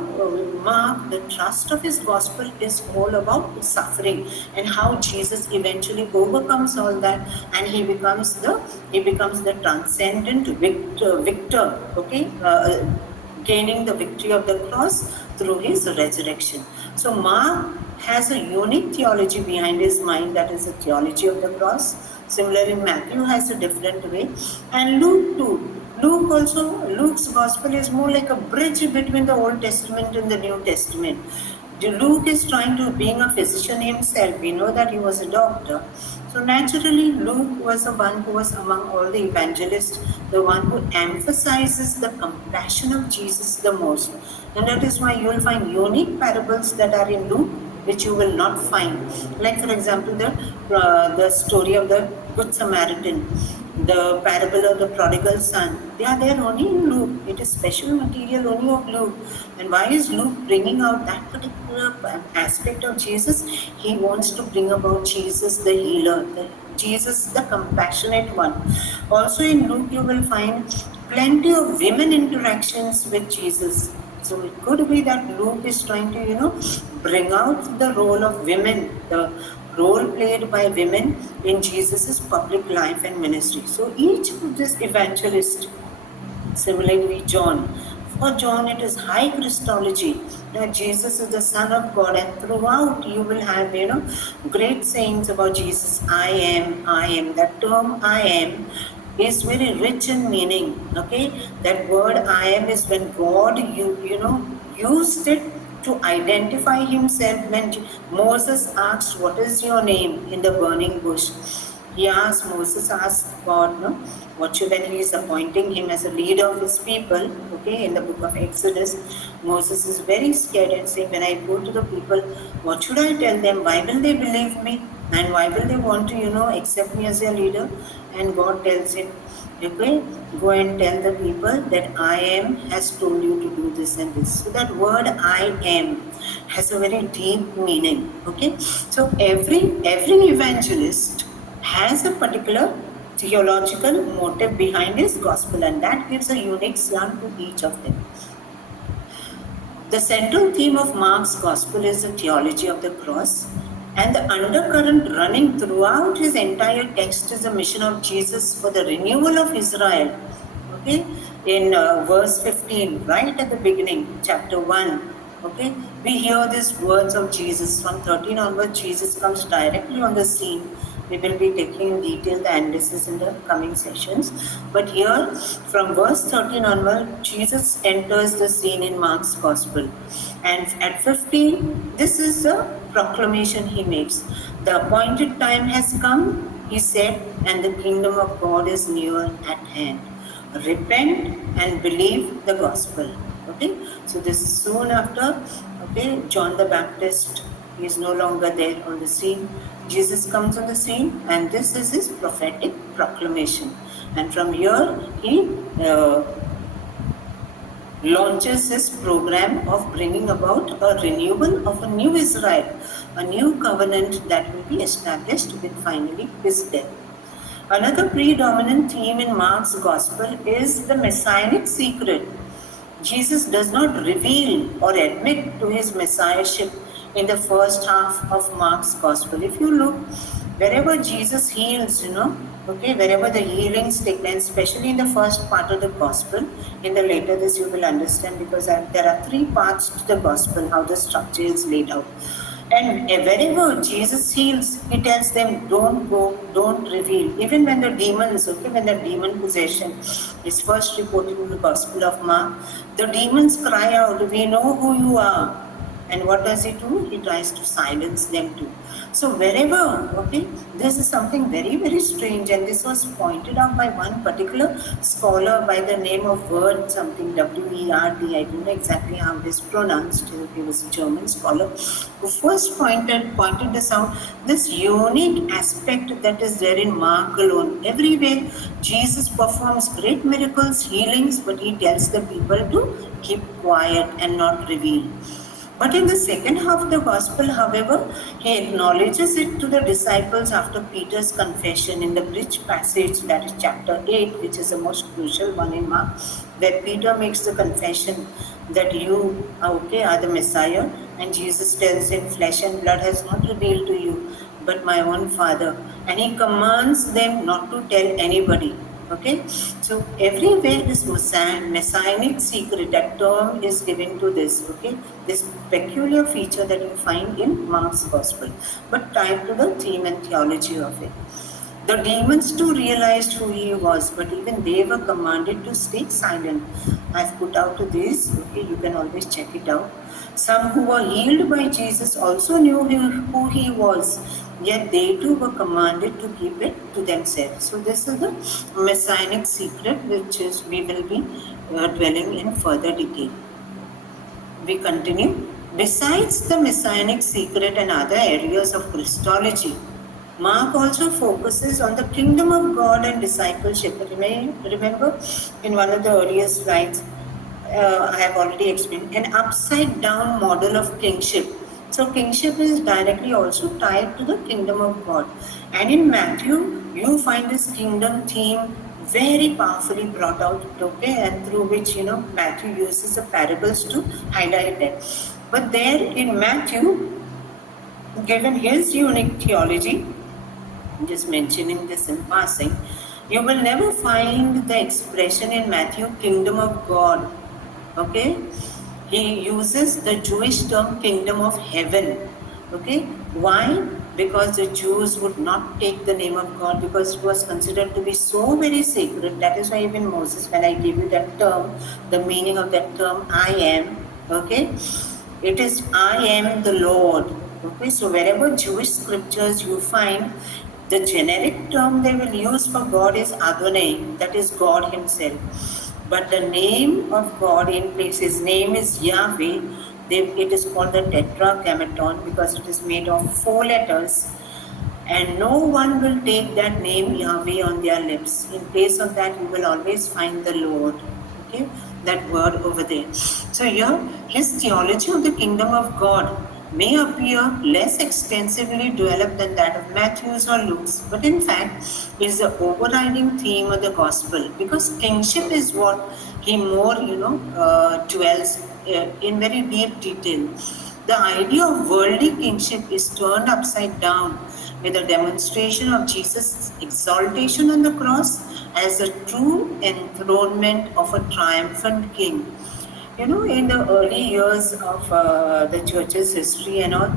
Mark, the trust of his gospel is all about suffering and how Jesus eventually overcomes all that, and he becomes the transcendent victor. Okay, gaining the victory of the cross through his resurrection. So Mark has a unique theology behind his mind, that is the theology of the cross. Similarly, Matthew has a different way, and Luke too. Luke's gospel is more like a bridge between the Old Testament and the New Testament. Luke is trying to, being a physician himself, we know that he was a doctor. So naturally, Luke was the one who was among all the evangelists, the one who emphasizes the compassion of Jesus the most. And that is why you will find unique parables that are in Luke, which you will not find. Like for example, the story of the Good Samaritan, the parable of the prodigal son. They are there only in Luke. It is special material only of Luke. And why is Luke bringing out that particular aspect of Jesus? He wants to bring about Jesus the healer, Jesus the compassionate one. Also in Luke you will find plenty of women interactions with Jesus. So it could be that Luke is trying to, bring out the role of women, the role played by women in Jesus' public life and ministry. So each of these evangelists, similarly John, for John it is high Christology, that Jesus is the Son of God, and throughout you will have, great sayings about Jesus. I am. That term I am is very rich in meaning. Okay, that word I am is when God used it to identify himself. When Moses asked, "What is your name?" in the burning bush, Moses asked God, when he is appointing him as a leader of his people, okay, in the book of Exodus, Moses is very scared and saying, when I go to the people, what should I tell them? Why will they believe me? And why will they want to, accept me as their leader? And God tells him, okay, go and tell the people that I am has told you to do this and this. So that word I am has a very deep meaning. Okay, so every evangelist has a particular theological motive behind his gospel, and that gives a unique slant to each of them. The central theme of Mark's gospel is the theology of the cross, and the undercurrent running throughout his entire text is the mission of Jesus for the renewal of Israel. Okay, in verse 15, right at the beginning, chapter 1, okay, we hear these words of Jesus. From 13 onwards, Jesus comes directly on the scene. We will be taking in detail the analysis in the coming sessions. But here, from verse 13 onward, Jesus enters the scene in Mark's gospel. And at 15, this is the proclamation he makes. The appointed time has come, he said, and the kingdom of God is near at hand. Repent and believe the gospel. Okay, so this is soon after, okay, John the Baptist is no longer there on the scene. Jesus comes on the scene, and this is his prophetic proclamation. And from here, he launches his program of bringing about a renewal of a new Israel, a new covenant that will be established with finally his death. Another predominant theme in Mark's gospel is the messianic secret. Jesus does not reveal or admit to his messiahship in the first half of Mark's gospel. If you look, wherever Jesus heals, okay, wherever the healings take place, especially in the first part of the gospel, in the later this you will understand, because there are three parts to the gospel, how the structure is laid out. And wherever Jesus heals, he tells them, don't go, don't reveal. Even when the demons, okay, when the demon possession is first reported in the Gospel of Mark, the demons cry out, we know who you are. And what does he do? He tries to silence them too. So wherever, okay, this is something very, very strange, and this was pointed out by one particular scholar by the name of Word something, W-E-R-D, I don't know exactly how it is pronounced. He was a German scholar who first pointed this out, this unique aspect that is there in Mark alone. Everywhere Jesus performs great miracles, healings, but he tells the people to keep quiet and not reveal. But in the second half of the gospel, however, he acknowledges it to the disciples after Peter's confession in the bridge passage, that is chapter 8, which is the most crucial one in Mark, where Peter makes the confession that you are the Messiah, and Jesus tells him, flesh and blood has not revealed to you, but my own Father. And he commands them not to tell anybody. Okay, so everywhere this messianic secret, that term is given to this, okay, this peculiar feature that you find in Mark's gospel, but tied to the theme and theology of it. The demons too realized who he was, but even they were commanded to stay silent. I've put out this, okay, you can always check it out. Some who were healed by Jesus also knew who he was, yet they too were commanded to keep it to themselves. So this is the messianic secret, which is we will be dwelling in further detail. We continue. Besides the messianic secret and other areas of Christology, Mark also focuses on the kingdom of God and discipleship. Remember in one of the earlier slides, I have already explained an upside down model of kingship. So kingship is directly also tied to the kingdom of God. And in Matthew, you find this kingdom theme very powerfully brought out, okay, and through which, Matthew uses the parables to highlight it. But there in Matthew, given his unique theology, I'm just mentioning this in passing, you will never find the expression in Matthew, kingdom of God. Okay, he uses the Jewish term kingdom of heaven. Okay, why? Because the Jews would not take the name of God because it was considered to be so very sacred. That is why even Moses, when I gave you that term, the meaning of that term, I am, okay, it is I am the Lord. Okay, so wherever Jewish scriptures you find, the generic term they will use for God is Adonai, that is God himself. But the name of God in place, his name is Yahweh. It is called the Tetragrammaton because it is made of 4 letters. And no one will take that name Yahweh on their lips. In place of that, you will always find the Lord. Okay, that word over there. So here, his theology of the kingdom of God may appear less extensively developed than that of Matthew's or Luke's, but in fact is the overriding theme of the gospel, because kingship is what he more dwells in very deep detail. The idea of worldly kingship is turned upside down with a demonstration of Jesus' exaltation on the cross as a true enthronement of a triumphant king. In the early years of the church's history and all,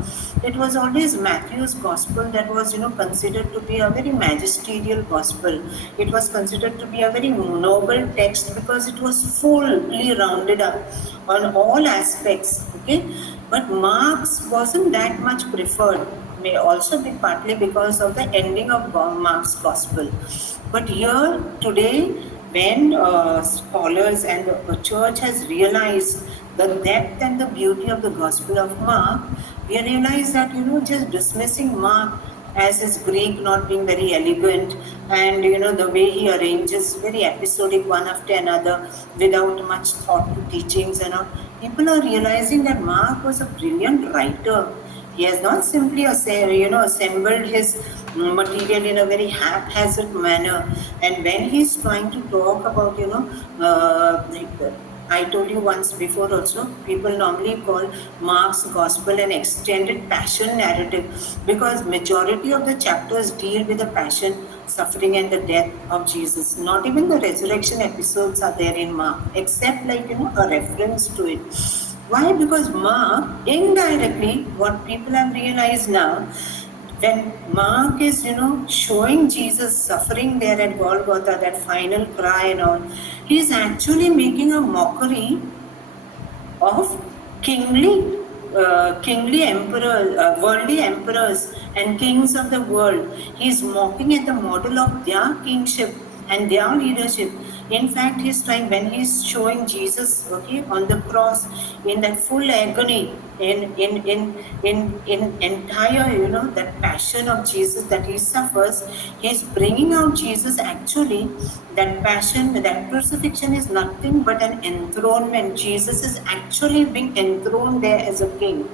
it was always Matthew's gospel that was, considered to be a very magisterial gospel. It was considered to be a very noble text because it was fully rounded up on all aspects, okay? But Mark's wasn't that much preferred, may also be partly because of the ending of Mark's gospel. But here today, when scholars and the church has realized the depth and the beauty of the Gospel of Mark, we realize that, just dismissing Mark as his Greek not being very elegant and, the way he arranges very episodic one after another without much thought to teachings and all, people are realizing that Mark was a brilliant writer. He has not simply assembled his material in a very haphazard manner. And when he's trying to talk about, I told you once before also, people normally call Mark's gospel an extended passion narrative because majority of the chapters deal with the passion, suffering and the death of Jesus. Not even the resurrection episodes are there in Mark, except a reference to it. Why? Because Mark, indirectly, what people have realized now, when Mark is, showing Jesus suffering there at Golgotha, that final cry and all, he is actually making a mockery of kingly emperors, worldly emperors and kings of the world. He is mocking at the model of their kingship and their leadership. In fact, he's trying, when he's showing Jesus, okay, on the cross in that full agony, in entire, that passion of Jesus that he suffers, he's bringing out Jesus. Actually, that passion, that crucifixion is nothing but an enthronement. Jesus is actually being enthroned there as a king.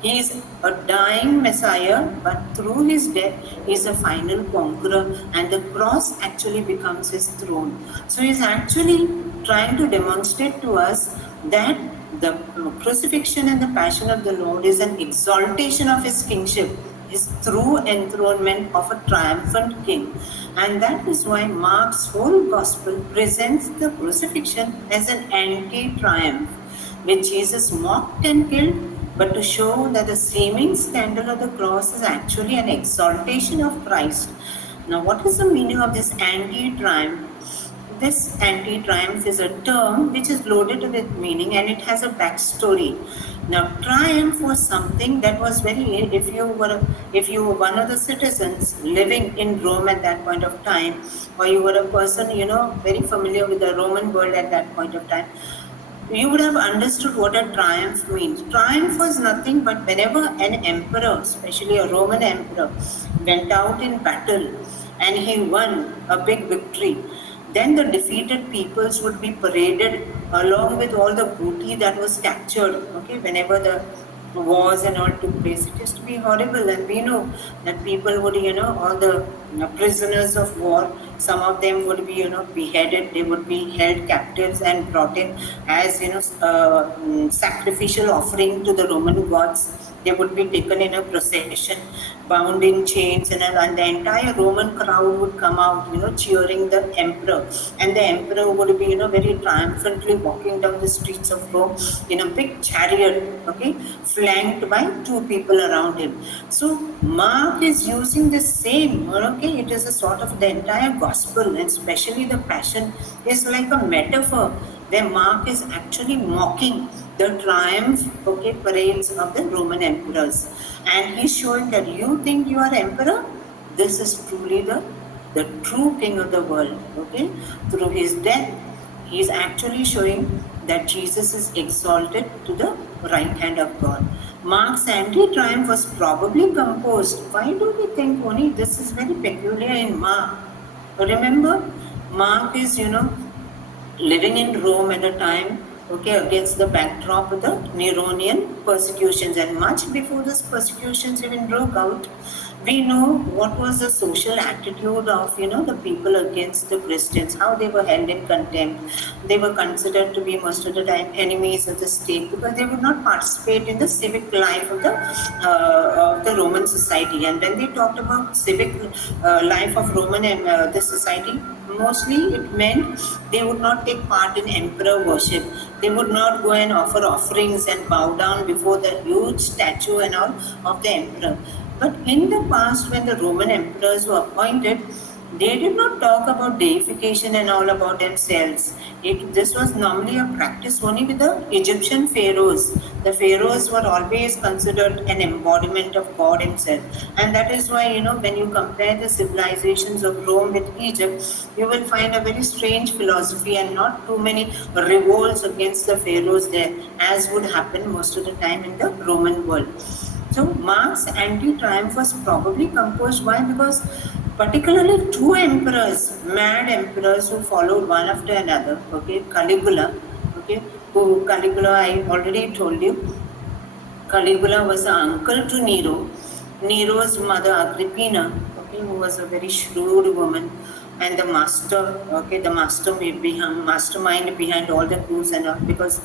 He is a dying Messiah, but through his death, he is a final conqueror, and the cross actually becomes his throne. So he is actually trying to demonstrate to us that the crucifixion and the passion of the Lord is an exaltation of his kingship, his true enthronement of a triumphant king. And that is why Mark's whole gospel presents the crucifixion as an anti-triumph, which Jesus mocked and killed, but to show that the seeming scandal of the cross is actually an exaltation of Christ. Now, what is the meaning of this anti-triumph? This anti-triumph is a term which is loaded with meaning, and it has a backstory. Now, triumph was something that was very, if you were one of the citizens living in Rome at that point of time, or you were a person, very familiar with the Roman world at that point of time, you would have understood what a triumph means. Triumph was nothing but whenever an emperor, especially a Roman emperor, went out in battle and he won a big victory, then the defeated peoples would be paraded along with all the booty that was captured. Okay, whenever the wars and all took place, it used to be horrible, and we know that people would, all the prisoners of war, some of them would be, beheaded. They would be held captives and brought in as, sacrificial offering to the Roman gods. They would be taken in a procession, bound in chains, and the entire Roman crowd would come out, cheering the emperor. And the emperor would be, very triumphantly walking down the streets of Rome in a big chariot, okay, flanked by two people around him. So Mark is using the same, okay, it is a sort of the entire gospel, and especially the passion is like a metaphor where Mark is actually mocking the triumph, okay, parades of the Roman emperors. And he's showing that you think you are emperor? This is truly the true king of the world, okay? Through his death, he is actually showing that Jesus is exalted to the right hand of God. Mark's anti-triumph was probably composed. Why do we think only this is very peculiar in Mark? Remember, Mark is, living in Rome at a time, okay, against the backdrop of the Neronian persecutions. And much before these persecutions even broke out, we know what was the social attitude of, the people against the Christians, how they were held in contempt. They were considered to be most of the time enemies of the state because they would not participate in the civic life of the Roman society. And when they talked about civic life of Roman the society, mostly it meant they would not take part in emperor worship. They would not go and offer offerings and bow down before the huge statue and all of the emperor. But in the past, when the Roman emperors were appointed, they did not talk about deification and all about themselves. This was normally a practice only with the Egyptian pharaohs. The pharaohs were always considered an embodiment of God himself. And that is why, when you compare the civilizations of Rome with Egypt, you will find a very strange philosophy and not too many revolts against the pharaohs there, as would happen most of the time in the Roman world. So Mark's anti-triumph was probably composed. Why? Because particularly two emperors, mad emperors who followed one after another, okay, Caligula, okay, Caligula, I already told you, Caligula was an uncle to Nero. Nero's mother Agrippina, okay, who was a very shrewd woman, and the mastermind behind all the coups and all, because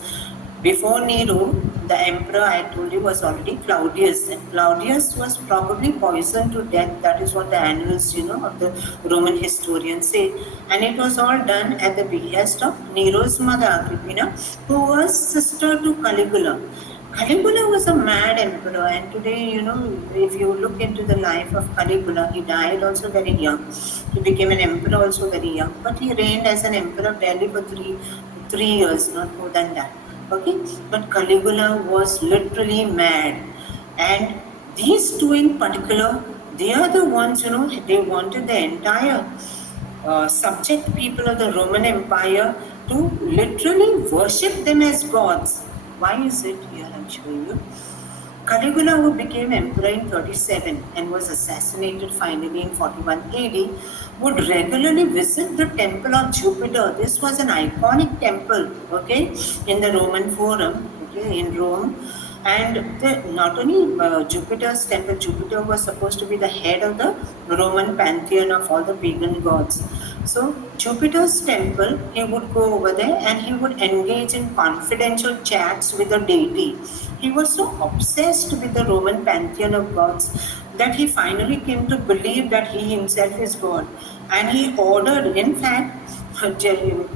before Nero, the emperor I told you was already Claudius, and Claudius was probably poisoned to death. That is what the annals, of the Roman historians say. And it was all done at the behest of Nero's mother Agrippina, who was sister to Caligula. Caligula was a mad emperor, and today, if you look into the life of Caligula, he died also very young. He became an emperor also very young, but he reigned as an emperor barely for three years, not more than that. Okay, but Caligula was literally mad, and these two in particular, they are the ones, they wanted the entire subject people of the Roman Empire to literally worship them as gods. Why is it? Here I'm showing you. Caligula, who became emperor in 37 and was assassinated finally in 41 AD, would regularly visit the temple of Jupiter. This was an iconic temple, okay, in the Roman Forum, okay, in Rome. And not only Jupiter's temple, Jupiter was supposed to be the head of the Roman pantheon of all the pagan gods. So Jupiter's temple, he would go over there and he would engage in confidential chats with the deity. He was so obsessed with the Roman pantheon of gods that he finally came to believe that he himself is God. And he ordered, in fact,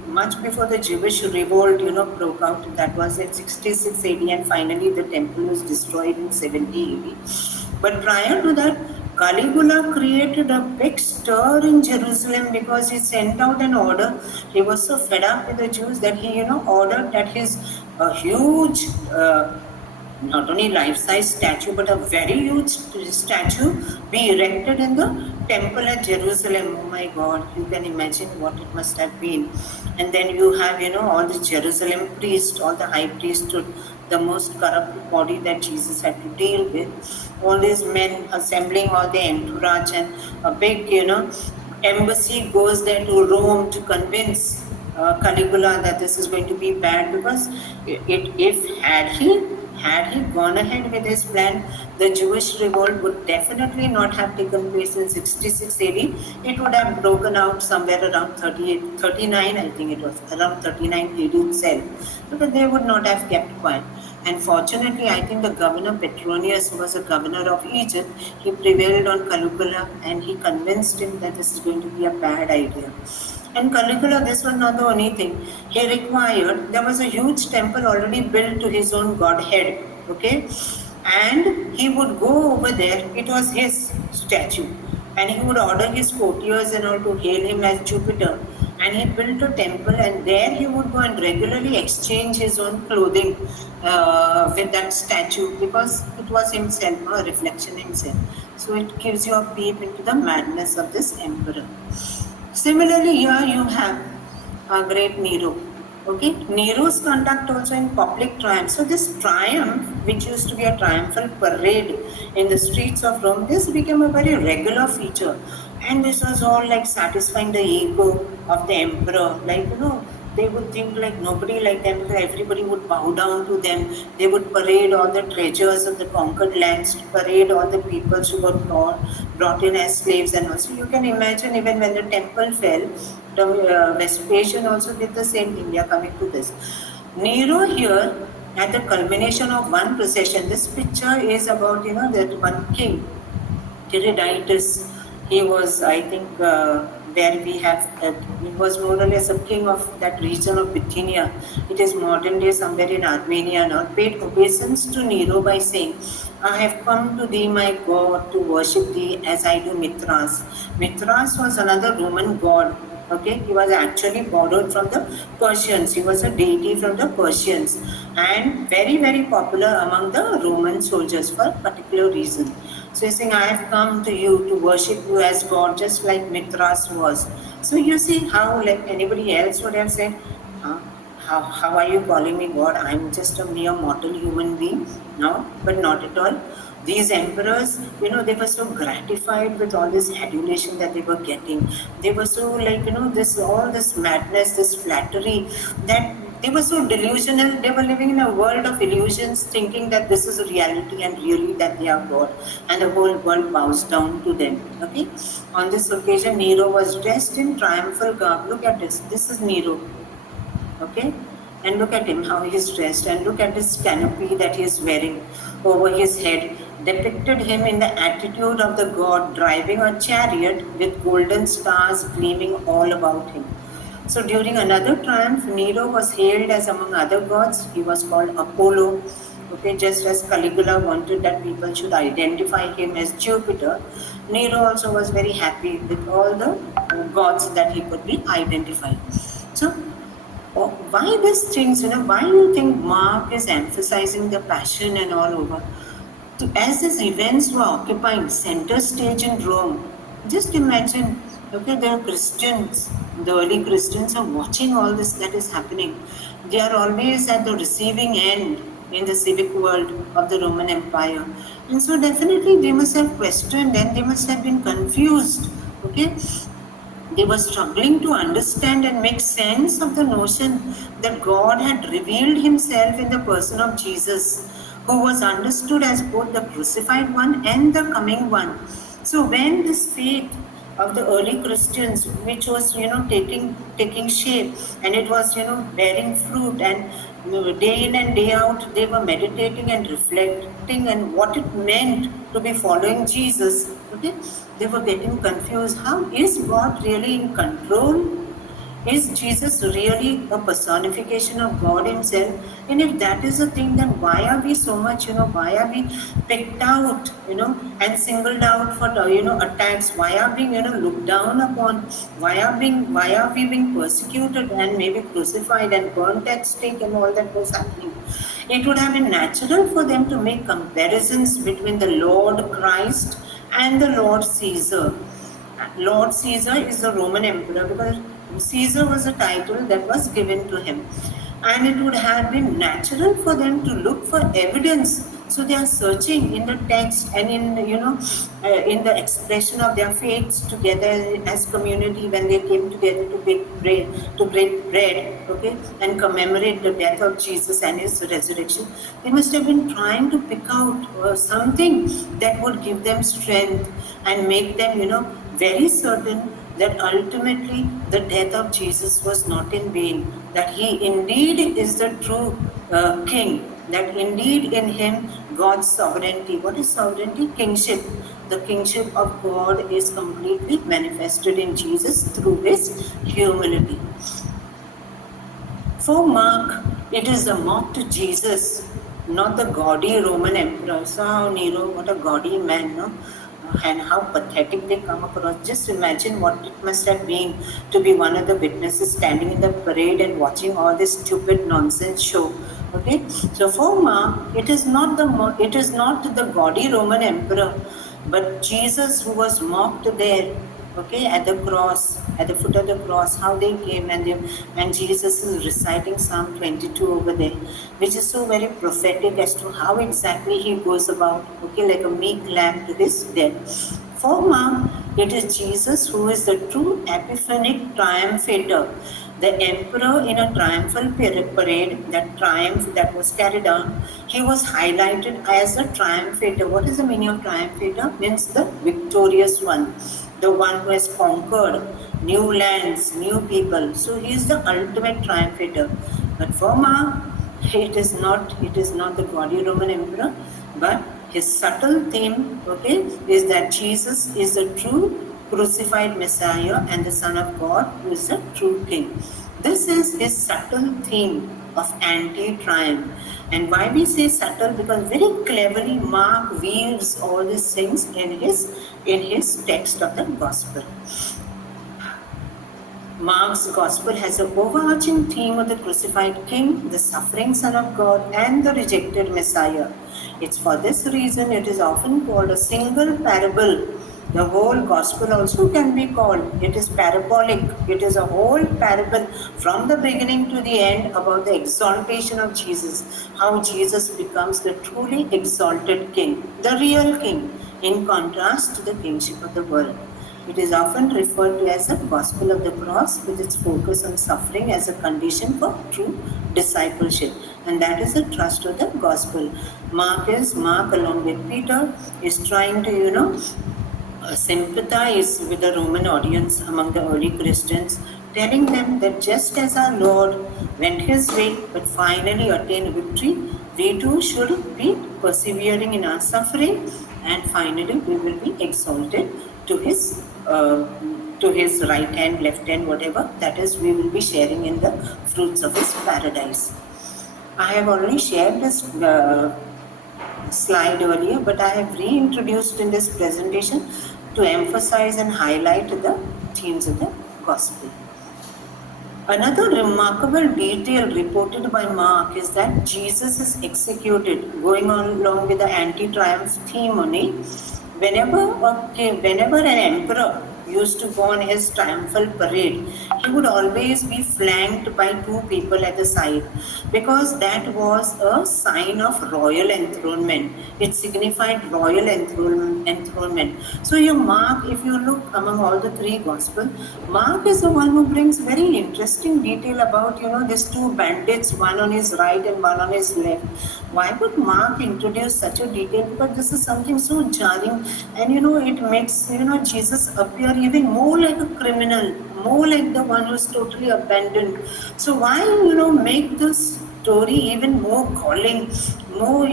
much before the Jewish revolt, broke out, that was in 66 AD, and finally the temple was destroyed in 70 AD. But prior to that, Caligula created a big stir in Jerusalem because he sent out an order. He was so fed up with the Jews that he, ordered that his huge, not only life-size statue, but a very huge statue be erected in the temple at Jerusalem. Oh my God, you can imagine what it must have been. And then you have, all the Jerusalem priests, all the high priesthood, the most corrupt body that Jesus had to deal with. All these men assembling all the entourage, and a big, embassy goes there to Rome to convince Caligula that this is going to be bad, because if had he gone ahead with his plan, the Jewish revolt would definitely not have taken place in 66 AD. It would have broken out somewhere around 39, I think it was, around 39 AD itself, because they would not have kept quiet. And fortunately, I think the governor Petronius, who was a governor of Egypt, he prevailed on Caligula and he convinced him that this is going to be a bad idea. And Caligula, this was not the only thing. He required, there was a huge temple already built to his own godhead, okay? And he would go over there, it was his statue. And he would order his courtiers and all to hail him as Jupiter. And he built a temple, and there he would go and regularly exchange his own clothing with that statue, because it was himself, a reflection himself. So it gives you a peep into the madness of this emperor. Similarly, here you have a great Nero. Okay, Nero's conduct also in public triumph. So this triumph, which used to be a triumphal parade in the streets of Rome, this became a very regular feature. And this was all like satisfying the ego of the emperor. Like, they would think like nobody like them, because everybody would bow down to them. They would parade all the treasures of the conquered lands, parade all the people who got brought in as slaves. And also you can imagine, even when the temple fell, Vespasian also did the same thing. We are coming to this. Nero here, at the culmination of one procession, this picture is about, that one king, Tiridates. He was, I think, where we have, he was more or less a king of that region of Bithynia. It is modern day somewhere in Armenia now. Paid obeisance to Nero by saying, I have come to thee, my God, to worship thee as I do Mithras. Mithras was another Roman god. Okay, he was actually borrowed from the Persians. He was a deity from the Persians, and very, very popular among the Roman soldiers for a particular reason. So he's saying, I have come to you to worship you as God, just like Mithras was. So you see how, like anybody else would have said, how are you calling me God? I'm just a mere mortal human being. No, but not at all. These emperors, they were so gratified with all this adulation that they were getting. They were so like, all this madness, this flattery, that they were so delusional. They were living in a world of illusions, thinking that this is a reality and really that they are God. And the whole world bows down to them. Okay. On this occasion, Nero was dressed in triumphal garb. Look at this. This is Nero. Okay. And look at him, how he is dressed. And look at this canopy that he is wearing over his head. Depicted him in the attitude of the god, driving a chariot with golden stars gleaming all about him. So during another triumph, Nero was hailed as among other gods. He was called Apollo. Okay, just as Caligula wanted that people should identify him as Jupiter, Nero also was very happy with all the gods that he could be identified. So why these things, why do you think Mark is emphasizing the passion and all over? So as these events were occupying center stage in Rome, just imagine Okay, there are Christians, the early Christians are watching all this that is happening. They are always at the receiving end in the civic world of the Roman Empire. And so definitely they must have questioned and they must have been confused. Okay, they were struggling to understand and make sense of the notion that God had revealed himself in the person of Jesus, who was understood as both the crucified one and the coming one. So when this faith of the early Christians, which was taking shape, and it was bearing fruit, and day in and day out they were meditating and reflecting and what it meant to be following Jesus. Okay, they were getting confused. How is God really in control? Is Jesus really a personification of God Himself? And if that is the thing, then why are we so much, why are we picked out, and singled out for, attacks? Why are being, looked down upon? Why are we being persecuted and maybe crucified and burnt at stake and all that was happening? It would have been natural for them to make comparisons between the Lord Christ and the Lord Caesar. Lord Caesar is the Roman emperor because Caesar was a title that was given to him. And it would have been natural for them to look for evidence. So they are searching in the text and in the expression of their faiths together as community when they came together to break bread, okay, and commemorate the death of Jesus and his resurrection. They must have been trying to pick out something that would give them strength and make them, very certain that ultimately the death of Jesus was not in vain, that he indeed is the true king, that indeed in him God's sovereignty. What is sovereignty? Kingship. The kingship of God is completely manifested in Jesus through his humility. For Mark, it is the mock to Jesus, not the gaudy Roman emperor. So Nero, what a gaudy man, no? And how pathetic they come across. Just imagine what it must have been to be one of the witnesses standing in the parade and watching all this stupid nonsense show. Okay, so for Mark, it is not the gaudy Roman emperor, but Jesus who was mocked there. Okay, at the cross, at the foot of the cross, how they came and Jesus is reciting Psalm 22 over there, which is so very prophetic as to how exactly he goes about, okay, like a meek lamb to his death. For Mark, it is Jesus who is the true epiphanic triumphator, the emperor in a triumphal parade, that triumph that was carried on. He was highlighted as a triumphator. What is the meaning of triumphator? Means the victorious one, the one who has conquered new lands, new people. So he is the ultimate triumphator. But for Mark, it is not the gaudy Roman emperor, but his subtle theme, okay, is that Jesus is the true crucified Messiah and the Son of God, who is the true King. This is his subtle theme of anti-triumph. And why we say subtle? Because very cleverly Mark weaves all these things in his text of the Gospel. Mark's Gospel has an overarching theme of the crucified King, the suffering Son of God, and the rejected Messiah. It's for this reason it is often called a single parable. The whole Gospel also can be called. It is parabolic. It is a whole parable from the beginning to the end about the exaltation of Jesus, how Jesus becomes the truly exalted King, the real King, in contrast to the kingship of the world. It is often referred to as the Gospel of the Cross, with its focus on suffering as a condition for true discipleship. And that is the trust of the Gospel. Mark, along with Peter, is trying to, sympathize with the Roman audience among the early Christians, telling them that just as our Lord went his way but finally attained victory, we too should be persevering in our suffering, and finally we will be exalted to his right hand, left hand, whatever that is, we will be sharing in the fruits of his paradise. I have already shared this slide earlier, but I have reintroduced in this presentation to emphasize and highlight the themes of the Gospel. Another remarkable detail reported by Mark is that Jesus is executed, going on along with the anti-triumph theme only. Whenever an emperor used to go on his triumphal parade, he would always be flanked by two people at the side, because that was a sign of royal enthronement. It signified royal enthronement. So you Mark, if you look among all the three gospel, Mark is the one who brings very interesting detail about, these two bandits, one on his right and one on his left. Why would Mark introduce such a detail? Because this is something so jarring, and it makes Jesus appear even more like a criminal, more like the one who's totally abandoned. So why make this story even more galling, more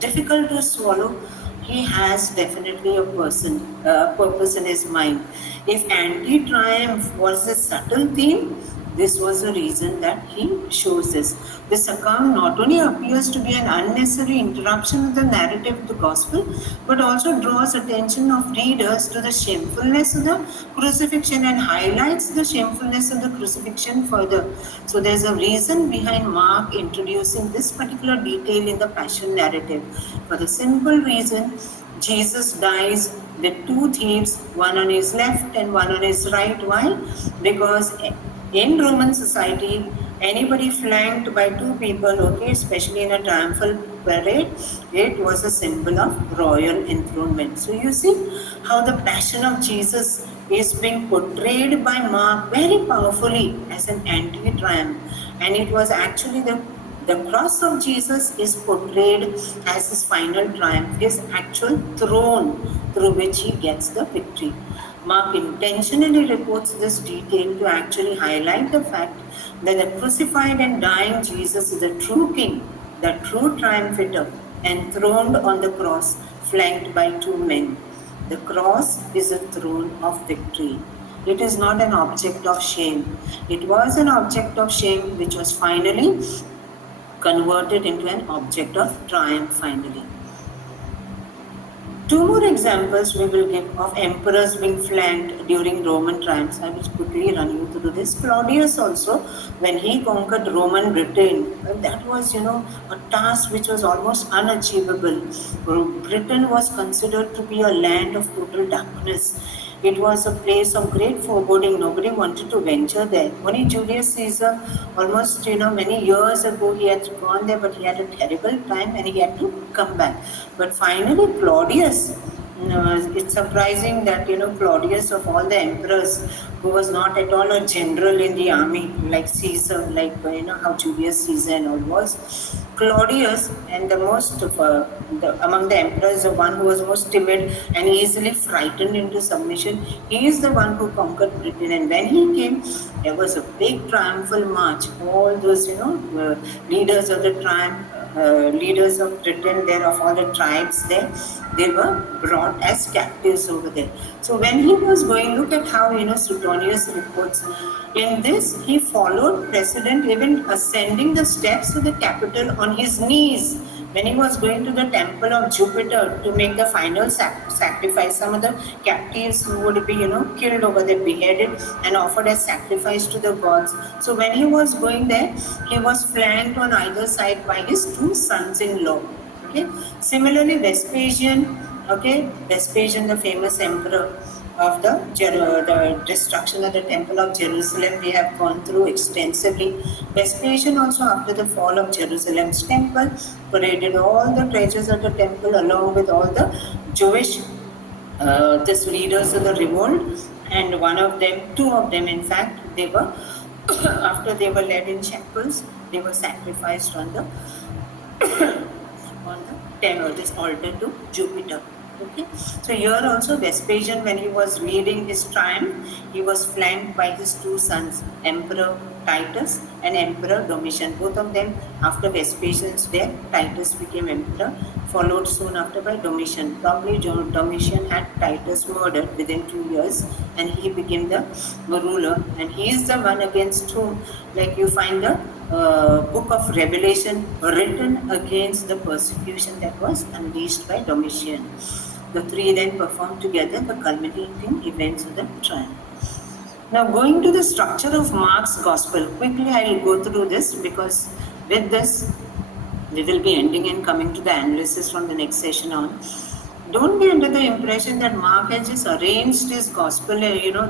difficult to swallow? He has definitely a purpose in his mind. If anti-triumph was a subtle theme, this was the reason that he shows this. This account not only appears to be an unnecessary interruption of the narrative of the gospel, but also draws attention of readers to the shamefulness of the crucifixion and highlights the shamefulness of the crucifixion further. So there's a reason behind Mark introducing this particular detail in the Passion narrative. For the simple reason, Jesus dies with two thieves, one on his left and one on his right. Why? Because in Roman society, anybody flanked by two people, especially in a triumphal parade, it was a symbol of royal enthronement. So you see how the passion of Jesus is being portrayed by Mark very powerfully as an anti-triumph. And it was actually the cross of Jesus is portrayed as his final triumph, his actual throne through which he gets the victory. Mark intentionally reports this detail to actually highlight the fact that the crucified and dying Jesus is the true king, the true triumphator, enthroned on the cross, flanked by two men. The cross is a throne of victory. It is not an object of shame. It was an object of shame which was finally converted into an object of triumph finally. Two more examples we will give of emperors being flanked during Roman triumphs. I will quickly run you through this. Claudius also, when he conquered Roman Britain, that was, a task which was almost unachievable. Britain was considered to be a land of total darkness. It was a place of great foreboding. Nobody wanted to venture there. Only Julius Caesar, almost many years ago, he had gone there, but he had a terrible time and he had to come back. But finally, Claudius, it's surprising that Claudius, of all the emperors, who was not at all a general in the army like Caesar, like how Julius Caesar and all was, Claudius, and the most among the emperors, the one who was most timid and easily frightened into submission, he is the one who conquered Britain. And when he came, there was a big triumphal march. All those leaders of the leaders of Britain there, of all the tribes there, they were brought as captives over there. So when he was going, look at how Suetonius reports. In this, he followed precedent, even ascending the steps of the Capitol on his knees when he was going to the temple of Jupiter to make the final sacrifice. Some of the captives who would be killed over there, beheaded and offered as sacrifice to the gods. So when he was going there, he was flanked on either side by his two sons-in-law. Similarly, Vespasian, Vespasian, the famous emperor of the destruction of the temple of Jerusalem, we have gone through extensively. Vespasian also, after the fall of Jerusalem's temple, paraded all the treasures of the temple along with all the Jewish leaders of the revolt, and two of them in fact, they were after they were led in shackles, they were sacrificed on this altar to Jupiter. So here also Vespasian, when he was leading his triumph, he was flanked by his two sons, Emperor Titus and Emperor Domitian. Both of them, after Vespasian's death, Titus became emperor, followed soon after by Domitian. Probably Domitian had Titus murdered within 2 years, and he became the ruler. And he is the one against whom, like you find the book of Revelation written against the persecution that was unleashed by Domitian. The three then performed together the culminating events of the triumph. Now, going to the structure of Mark's Gospel, quickly I will go through this, because with this we will be ending and coming to the analysis from the next session on. Don't be under the impression that Mark has just arranged his gospel,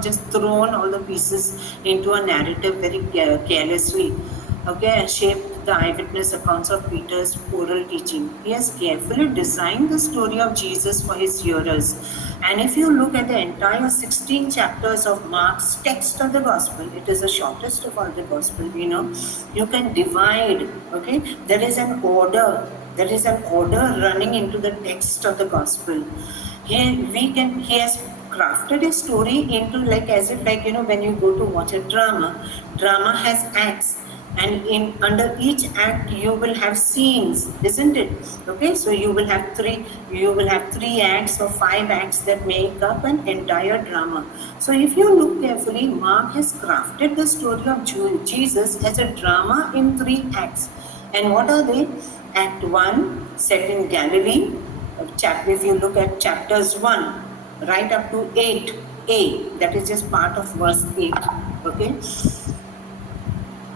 just thrown all the pieces into a narrative very carelessly, okay, and shaped the eyewitness accounts of Peter's oral teaching. He has carefully designed the story of Jesus for his hearers. And if you look at the entire 16 chapters of Mark's text of the gospel, it is the shortest of all the gospel, you can divide, okay, there is an order. There is an order running into the text of the gospel. He has crafted a story into like as if like when you go to watch a drama has acts, and in under each act you will have scenes, isn't it? Okay, so you will have three acts or 5 acts that make up an entire drama. So if you look carefully, Mark has crafted the story of Jesus as a drama in 3 acts. And what are they? Act 1 set in Galilee. If you look at chapters 1 right up to 8a, that is just part of verse 8. Okay,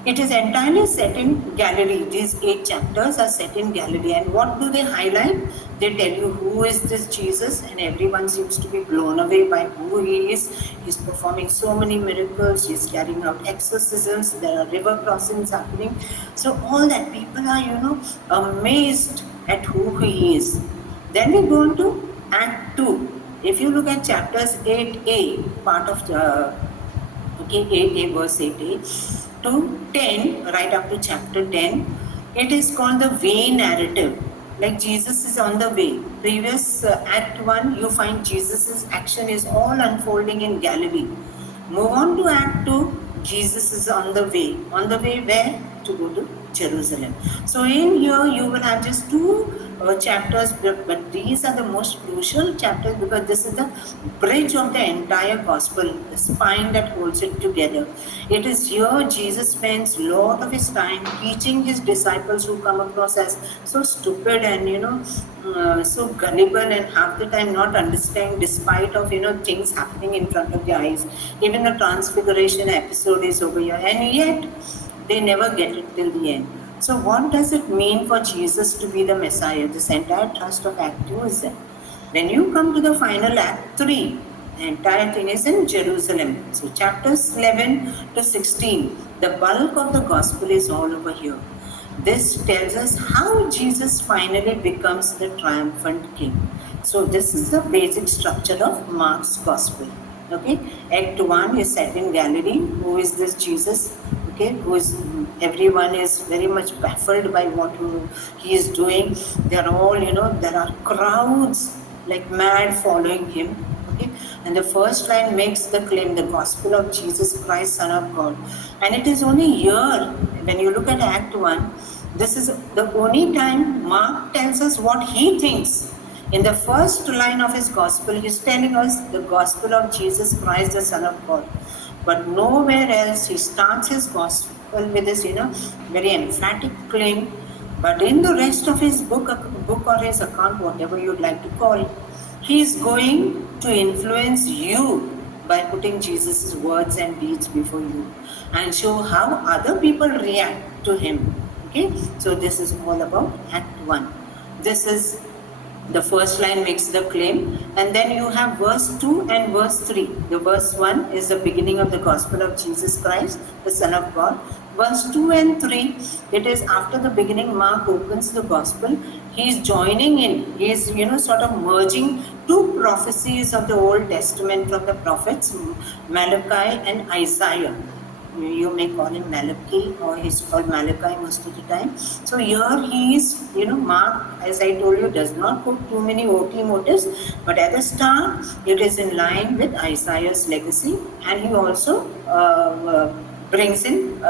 it is entirely set in Galilee. These 8 chapters are set in Galilee. And what do they highlight? They tell you who is this Jesus, and everyone seems to be blown away by who he is. He's performing so many miracles. He's carrying out exorcisms. There are river crossings happening. So all that, people are, amazed at who he is. Then we go on to Act 2. If you look at chapters 8a, part of the 8a, verse 8a, to 10, right up to chapter 10, it is called the way narrative. Like Jesus is on the way. Previous Act 1, you find Jesus' action is all unfolding in Galilee. Move on to Act 2, Jesus is on the way. On the way where? To go to Jerusalem. So in here you will have just 2 chapters, but these are the most crucial chapters because this is the bridge of the entire gospel, the spine that holds it together. It is here Jesus spends a lot of his time teaching his disciples who come across as so stupid and so gullible, and half the time not understanding despite of things happening in front of their eyes. Even the transfiguration episode is over here, and yet they never get it till the end. So what does it mean for Jesus to be the Messiah? This entire thrust of Act 2 is there. When you come to the final Act 3, the entire thing is in Jerusalem. So chapters 11 to 16, the bulk of the gospel is all over here. This tells us how Jesus finally becomes the triumphant king. So this is the basic structure of Mark's gospel. Okay, Act 1 is set in Galilee. Who is this Jesus? Okay, everyone is very much baffled by what he is doing. They're all, there are crowds like mad following him. Okay, and the first line makes the claim, the gospel of Jesus Christ, Son of God. And it is only here, when you look at Act 1, this is the only time Mark tells us what he thinks. In the first line of his gospel, he's telling us the gospel of Jesus Christ, the Son of God. But nowhere else he starts his gospel with this, very emphatic claim. But in the rest of his book or his account, whatever you'd like to call, he is going to influence you by putting Jesus' words and deeds before you and show how other people react to him. Okay, so this is all about Act 1. This is the first line makes the claim, and then you have verse 2 and verse 3. The verse 1 is the beginning of the gospel of Jesus Christ, the Son of God. Verse 2 and 3, it is after the beginning. Mark opens the gospel. He is joining in. He is, sort of merging 2 prophecies of the Old Testament from the prophets, Malachi and Isaiah. You may call him Malachi, or he's called Malachi most of the time. So here he is, Mark, as I told you, does not put too many OT motives, but at the start, it is in line with Isaiah's legacy, and he also brings in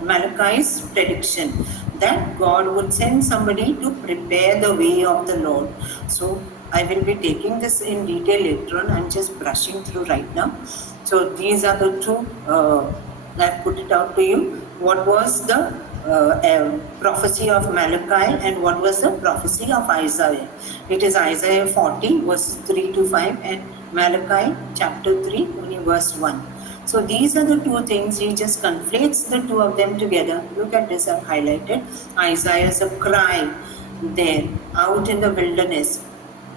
Malachi's prediction that God would send somebody to prepare the way of the Lord. So I will be taking this in detail later on. I'm just brushing through right now. So these are the 2 I've put it out to you. What was the prophecy of Malachi and what was the prophecy of Isaiah? It is Isaiah 40 verses 3 to 5 and Malachi chapter 3 only verse 1. So these are the 2 things. He just conflates the 2 of them together. Look at this, I've highlighted. Isaiah's a cry there out in the wilderness.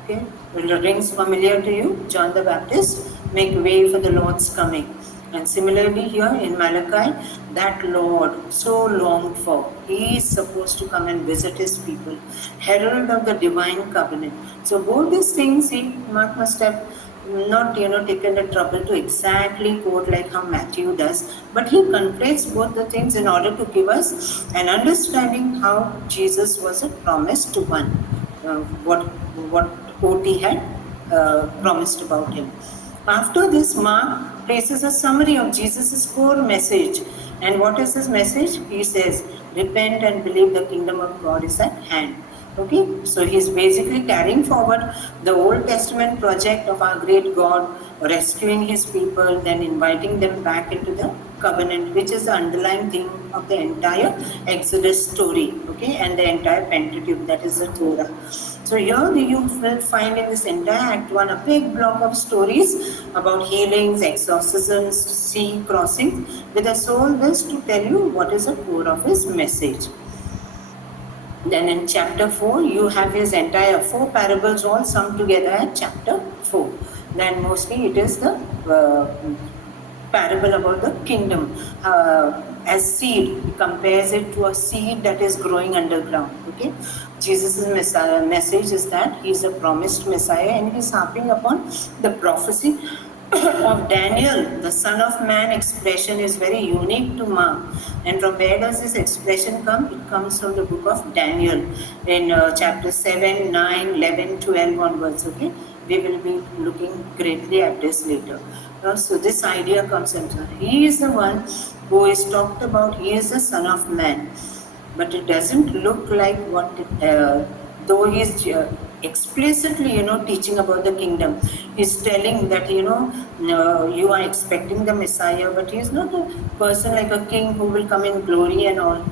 Okay, rings familiar to you? John the Baptist, make way for the Lord's coming. And similarly here in Malachi, that Lord so longed for, he is supposed to come and visit his people, herald of the divine covenant. So both these things Mark must have not taken the trouble to exactly quote like how Matthew does, but he conflates both the things in order to give us an understanding how Jesus was a promised one, what OT had promised about him. After this, Mark places a summary of Jesus' core message. And what is his message? He says, repent and believe the kingdom of God is at hand. Okay, so he's basically carrying forward the Old Testament project of our great God, rescuing his people, then inviting them back into the covenant, which is the underlying theme of the entire Exodus story, okay, and the entire Pentateuch, that is the Torah. So here you will find in this entire Act 1 a big block of stories about healings, exorcisms, sea crossing, with the sole wish to tell you what is the core of his message. Then in chapter 4, you have his entire 4 parables all summed together at chapter 4. Then mostly it is the parable about the kingdom as seed. He compares it to a seed that is growing underground. Okay, Jesus' message is that he is a promised Messiah, and he is harping upon the prophecy of Daniel, the Son of Man expression is very unique to Mark. And from where does this expression come? It comes from the book of Daniel in chapter 7, 9, 11, 12 onwards. Okay, we will be looking greatly at this later. So this idea comes into he is the one who is talked about, he is the Son of Man. But it doesn't look like what, though he is explicitly, teaching about the kingdom. He's telling that, you are expecting the Messiah, but he's not a person like a king who will come in glory and all.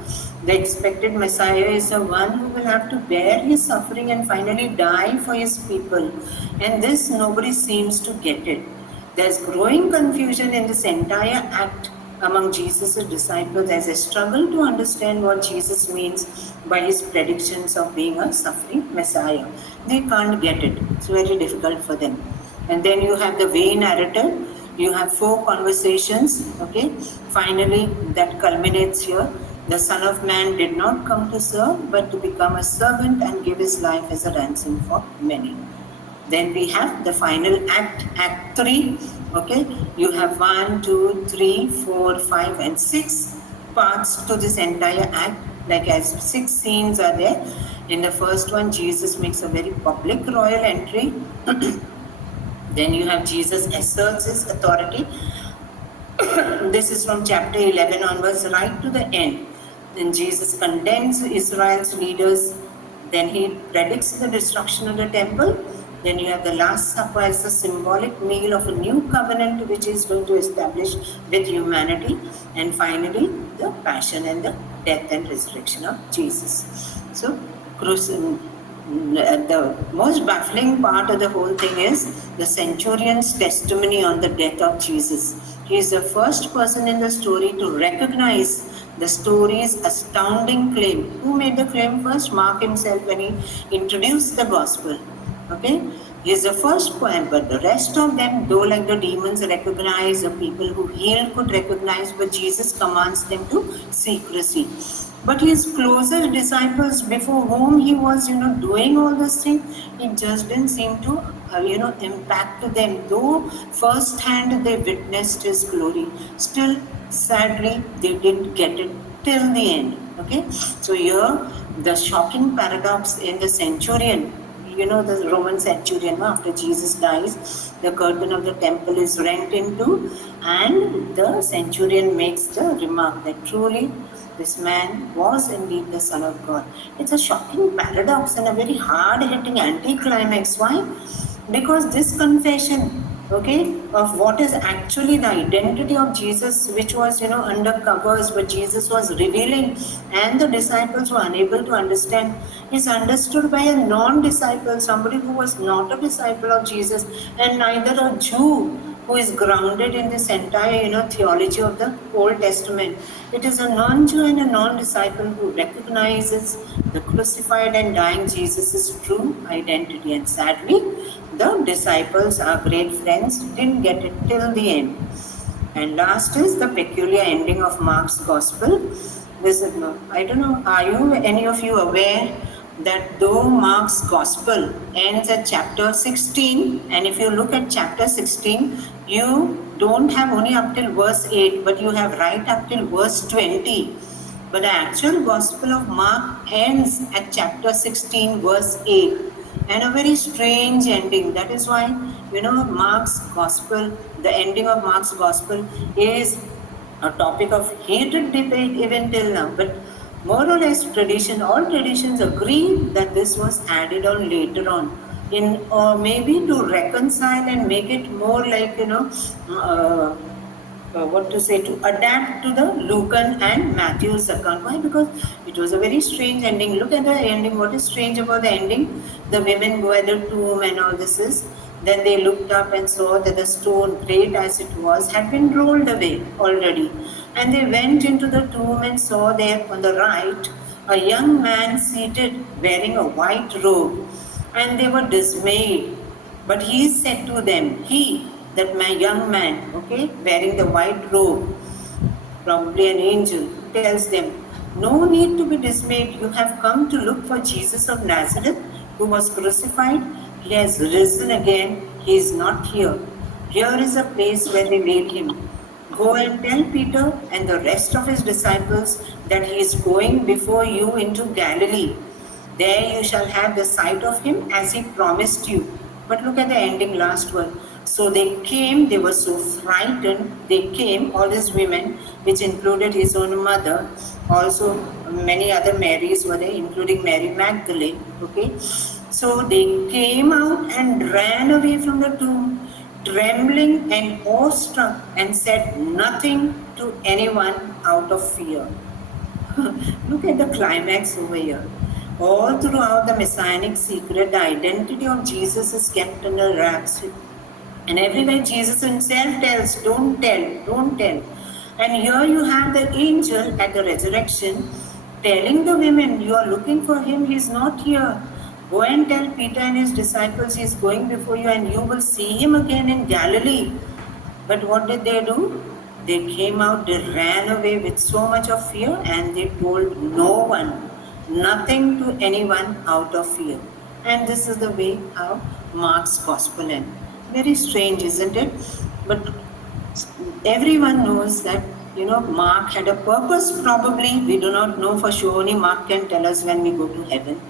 The expected Messiah is the one who will have to bear his suffering and finally die for his people. And this nobody seems to get it. There's growing confusion in this entire act among Jesus' disciples as they struggle to understand what Jesus means by his predictions of being a suffering Messiah. They can't get it. It's very difficult for them. And then you have the way narrative. You have 4 conversations. Okay. Finally, that culminates here. The Son of Man did not come to serve, but to become a servant and give his life as a ransom for many. Then we have the final act, Act 3. Okay, you have 1, 2, 3, 4, 5, and 6 parts to this entire act. Like as 6 scenes are there. In the first one, Jesus makes a very public royal entry. Then you have Jesus asserts his authority. This is from chapter 11 onwards, right to the end. Then Jesus condemns Israel's leaders. Then he predicts the destruction of the temple. Then you have the Last Supper as a symbolic meal of a new covenant which is going to establish with humanity. And finally, the passion and the death and resurrection of Jesus. So, the most baffling part of the whole thing is the centurion's testimony on the death of Jesus. He is the first person in the story to recognize the story's astounding claim. Who made the claim first? Mark himself when he introduced the gospel. Okay, he is the first point, but the rest of them, though like the demons recognize, the people who healed could recognize, but Jesus commands them to secrecy. But his closest disciples, before whom he was, doing all this thing, it just didn't seem to, impact them. Though firsthand they witnessed his glory, still, sadly, they didn't get it till the end. Okay, so here the shocking paradox in the centurion. The Roman centurion, after Jesus dies, the curtain of the temple is rent into, and the centurion makes the remark that truly this man was indeed the Son of God. It's a shocking paradox and a very hard-hitting anticlimax. Why? Because this confession, of what is actually the identity of Jesus, which was, under covers, but Jesus was revealing, and the disciples were unable to understand, is understood by a non-disciple, somebody who was not a disciple of Jesus, and neither a Jew, who is grounded in this entire, theology of the Old Testament. It is a non-Jew and a non-disciple who recognizes the crucified and dying Jesus' true identity. And sadly, the disciples, our great friends, didn't get it till the end. And last is the peculiar ending of Mark's Gospel. I don't know, are any of you aware that though Mark's Gospel ends at chapter 16, and if you look at chapter 16, you don't have only up till verse 8, but you have right up till verse 20. But the actual Gospel of Mark ends at chapter 16, verse 8. And a very strange ending. That is why, Mark's Gospel, the ending of Mark's Gospel is a topic of heated debate even till now. But more or less all traditions agree that this was added on later on, or maybe to reconcile and make it more like, to adapt to the Lucan and Matthew's account. Why? Because it was a very strange ending. Look at the ending. What is strange about the ending? The women go at the tomb and all this is. Then they looked up and saw that the stone, great as it was, had been rolled away already. And they went into the tomb and saw there on the right a young man seated wearing a white robe. And they were dismayed. But he said to them, that my young man, wearing the white robe, probably an angel, tells them, no need to be dismayed. You have come to look for Jesus of Nazareth, who was crucified. He has risen again. He is not here. Here is a place where they laid him. Go and tell Peter and the rest of his disciples that he is going before you into Galilee. There you shall have the sight of him as he promised you. But look at the ending, last one. So they came, they were so frightened, they came, all these women, which included his own mother, also many other Marys were there, including Mary Magdalene, So they came out and ran away from the tomb, trembling and awestruck, and said nothing to anyone out of fear. Look at the climax over here. All throughout the Messianic secret, the identity of Jesus is kept under wraps. And everywhere Jesus himself tells, don't tell. And here you have the angel at the resurrection telling the women, you are looking for him, he is not here. Go and tell Peter and his disciples he is going before you and you will see him again in Galilee. But what did they do? They came out, they ran away with so much of fear and they told no one, nothing to anyone out of fear. And this is the way how Mark's Gospel ends. Very strange, isn't it? But everyone knows that, Mark had a purpose, probably. We do not know for sure. Only Mark can tell us when we go to heaven.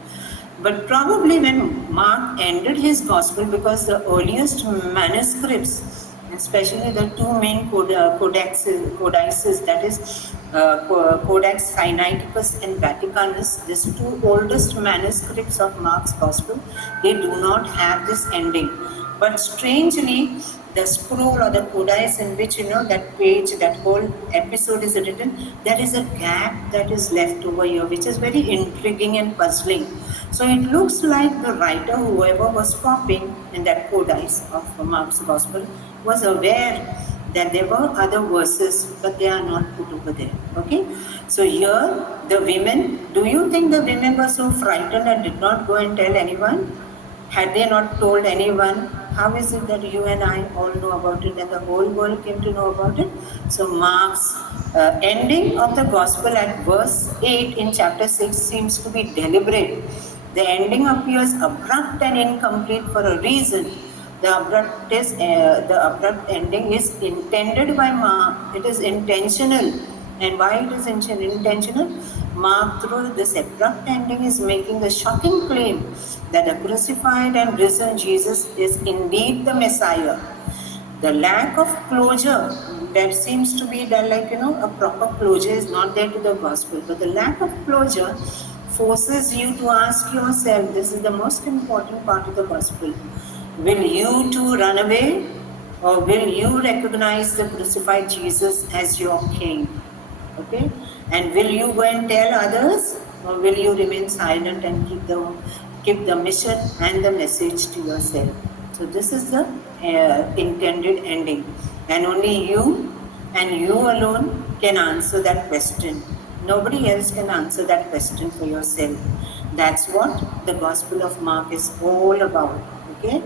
But probably when Mark ended his Gospel, because the earliest manuscripts, especially the two main codices, that is Codex Sinaiticus and Vaticanus, these two oldest manuscripts of Mark's Gospel, they do not have this ending. But strangely, the scroll or the codice in which, that page, that whole episode is written, there is a gap that is left over here, which is very intriguing and puzzling. So it looks like the writer, whoever was copying in that codice of Mark's Gospel, was aware that there were other verses, but they are not put over there. So here, the women, do you think the women were so frightened and did not go and tell anyone? Had they not told anyone, how is it that you and I all know about it and the whole world came to know about it? So Mark's ending of the Gospel at verse 8 in chapter 6 seems to be deliberate. The ending appears abrupt and incomplete for a reason. The abrupt ending is intended by Mark. It is intentional. And why it is intentional? Mark, through this abrupt ending, is making the shocking claim that the crucified and risen Jesus is indeed the Messiah. The lack of closure, that seems to be that a proper closure is not there to the Gospel. But the lack of closure forces you to ask yourself, this is the most important part of the Gospel. Will you too run away, or will you recognize the crucified Jesus as your King? And will you go and tell others, or will you remain silent and keep the mission and the message to yourself? So this is the intended ending, and only you and you alone can answer that question. Nobody else can answer that question for yourself. That's what the Gospel of Mark is all about. Okay.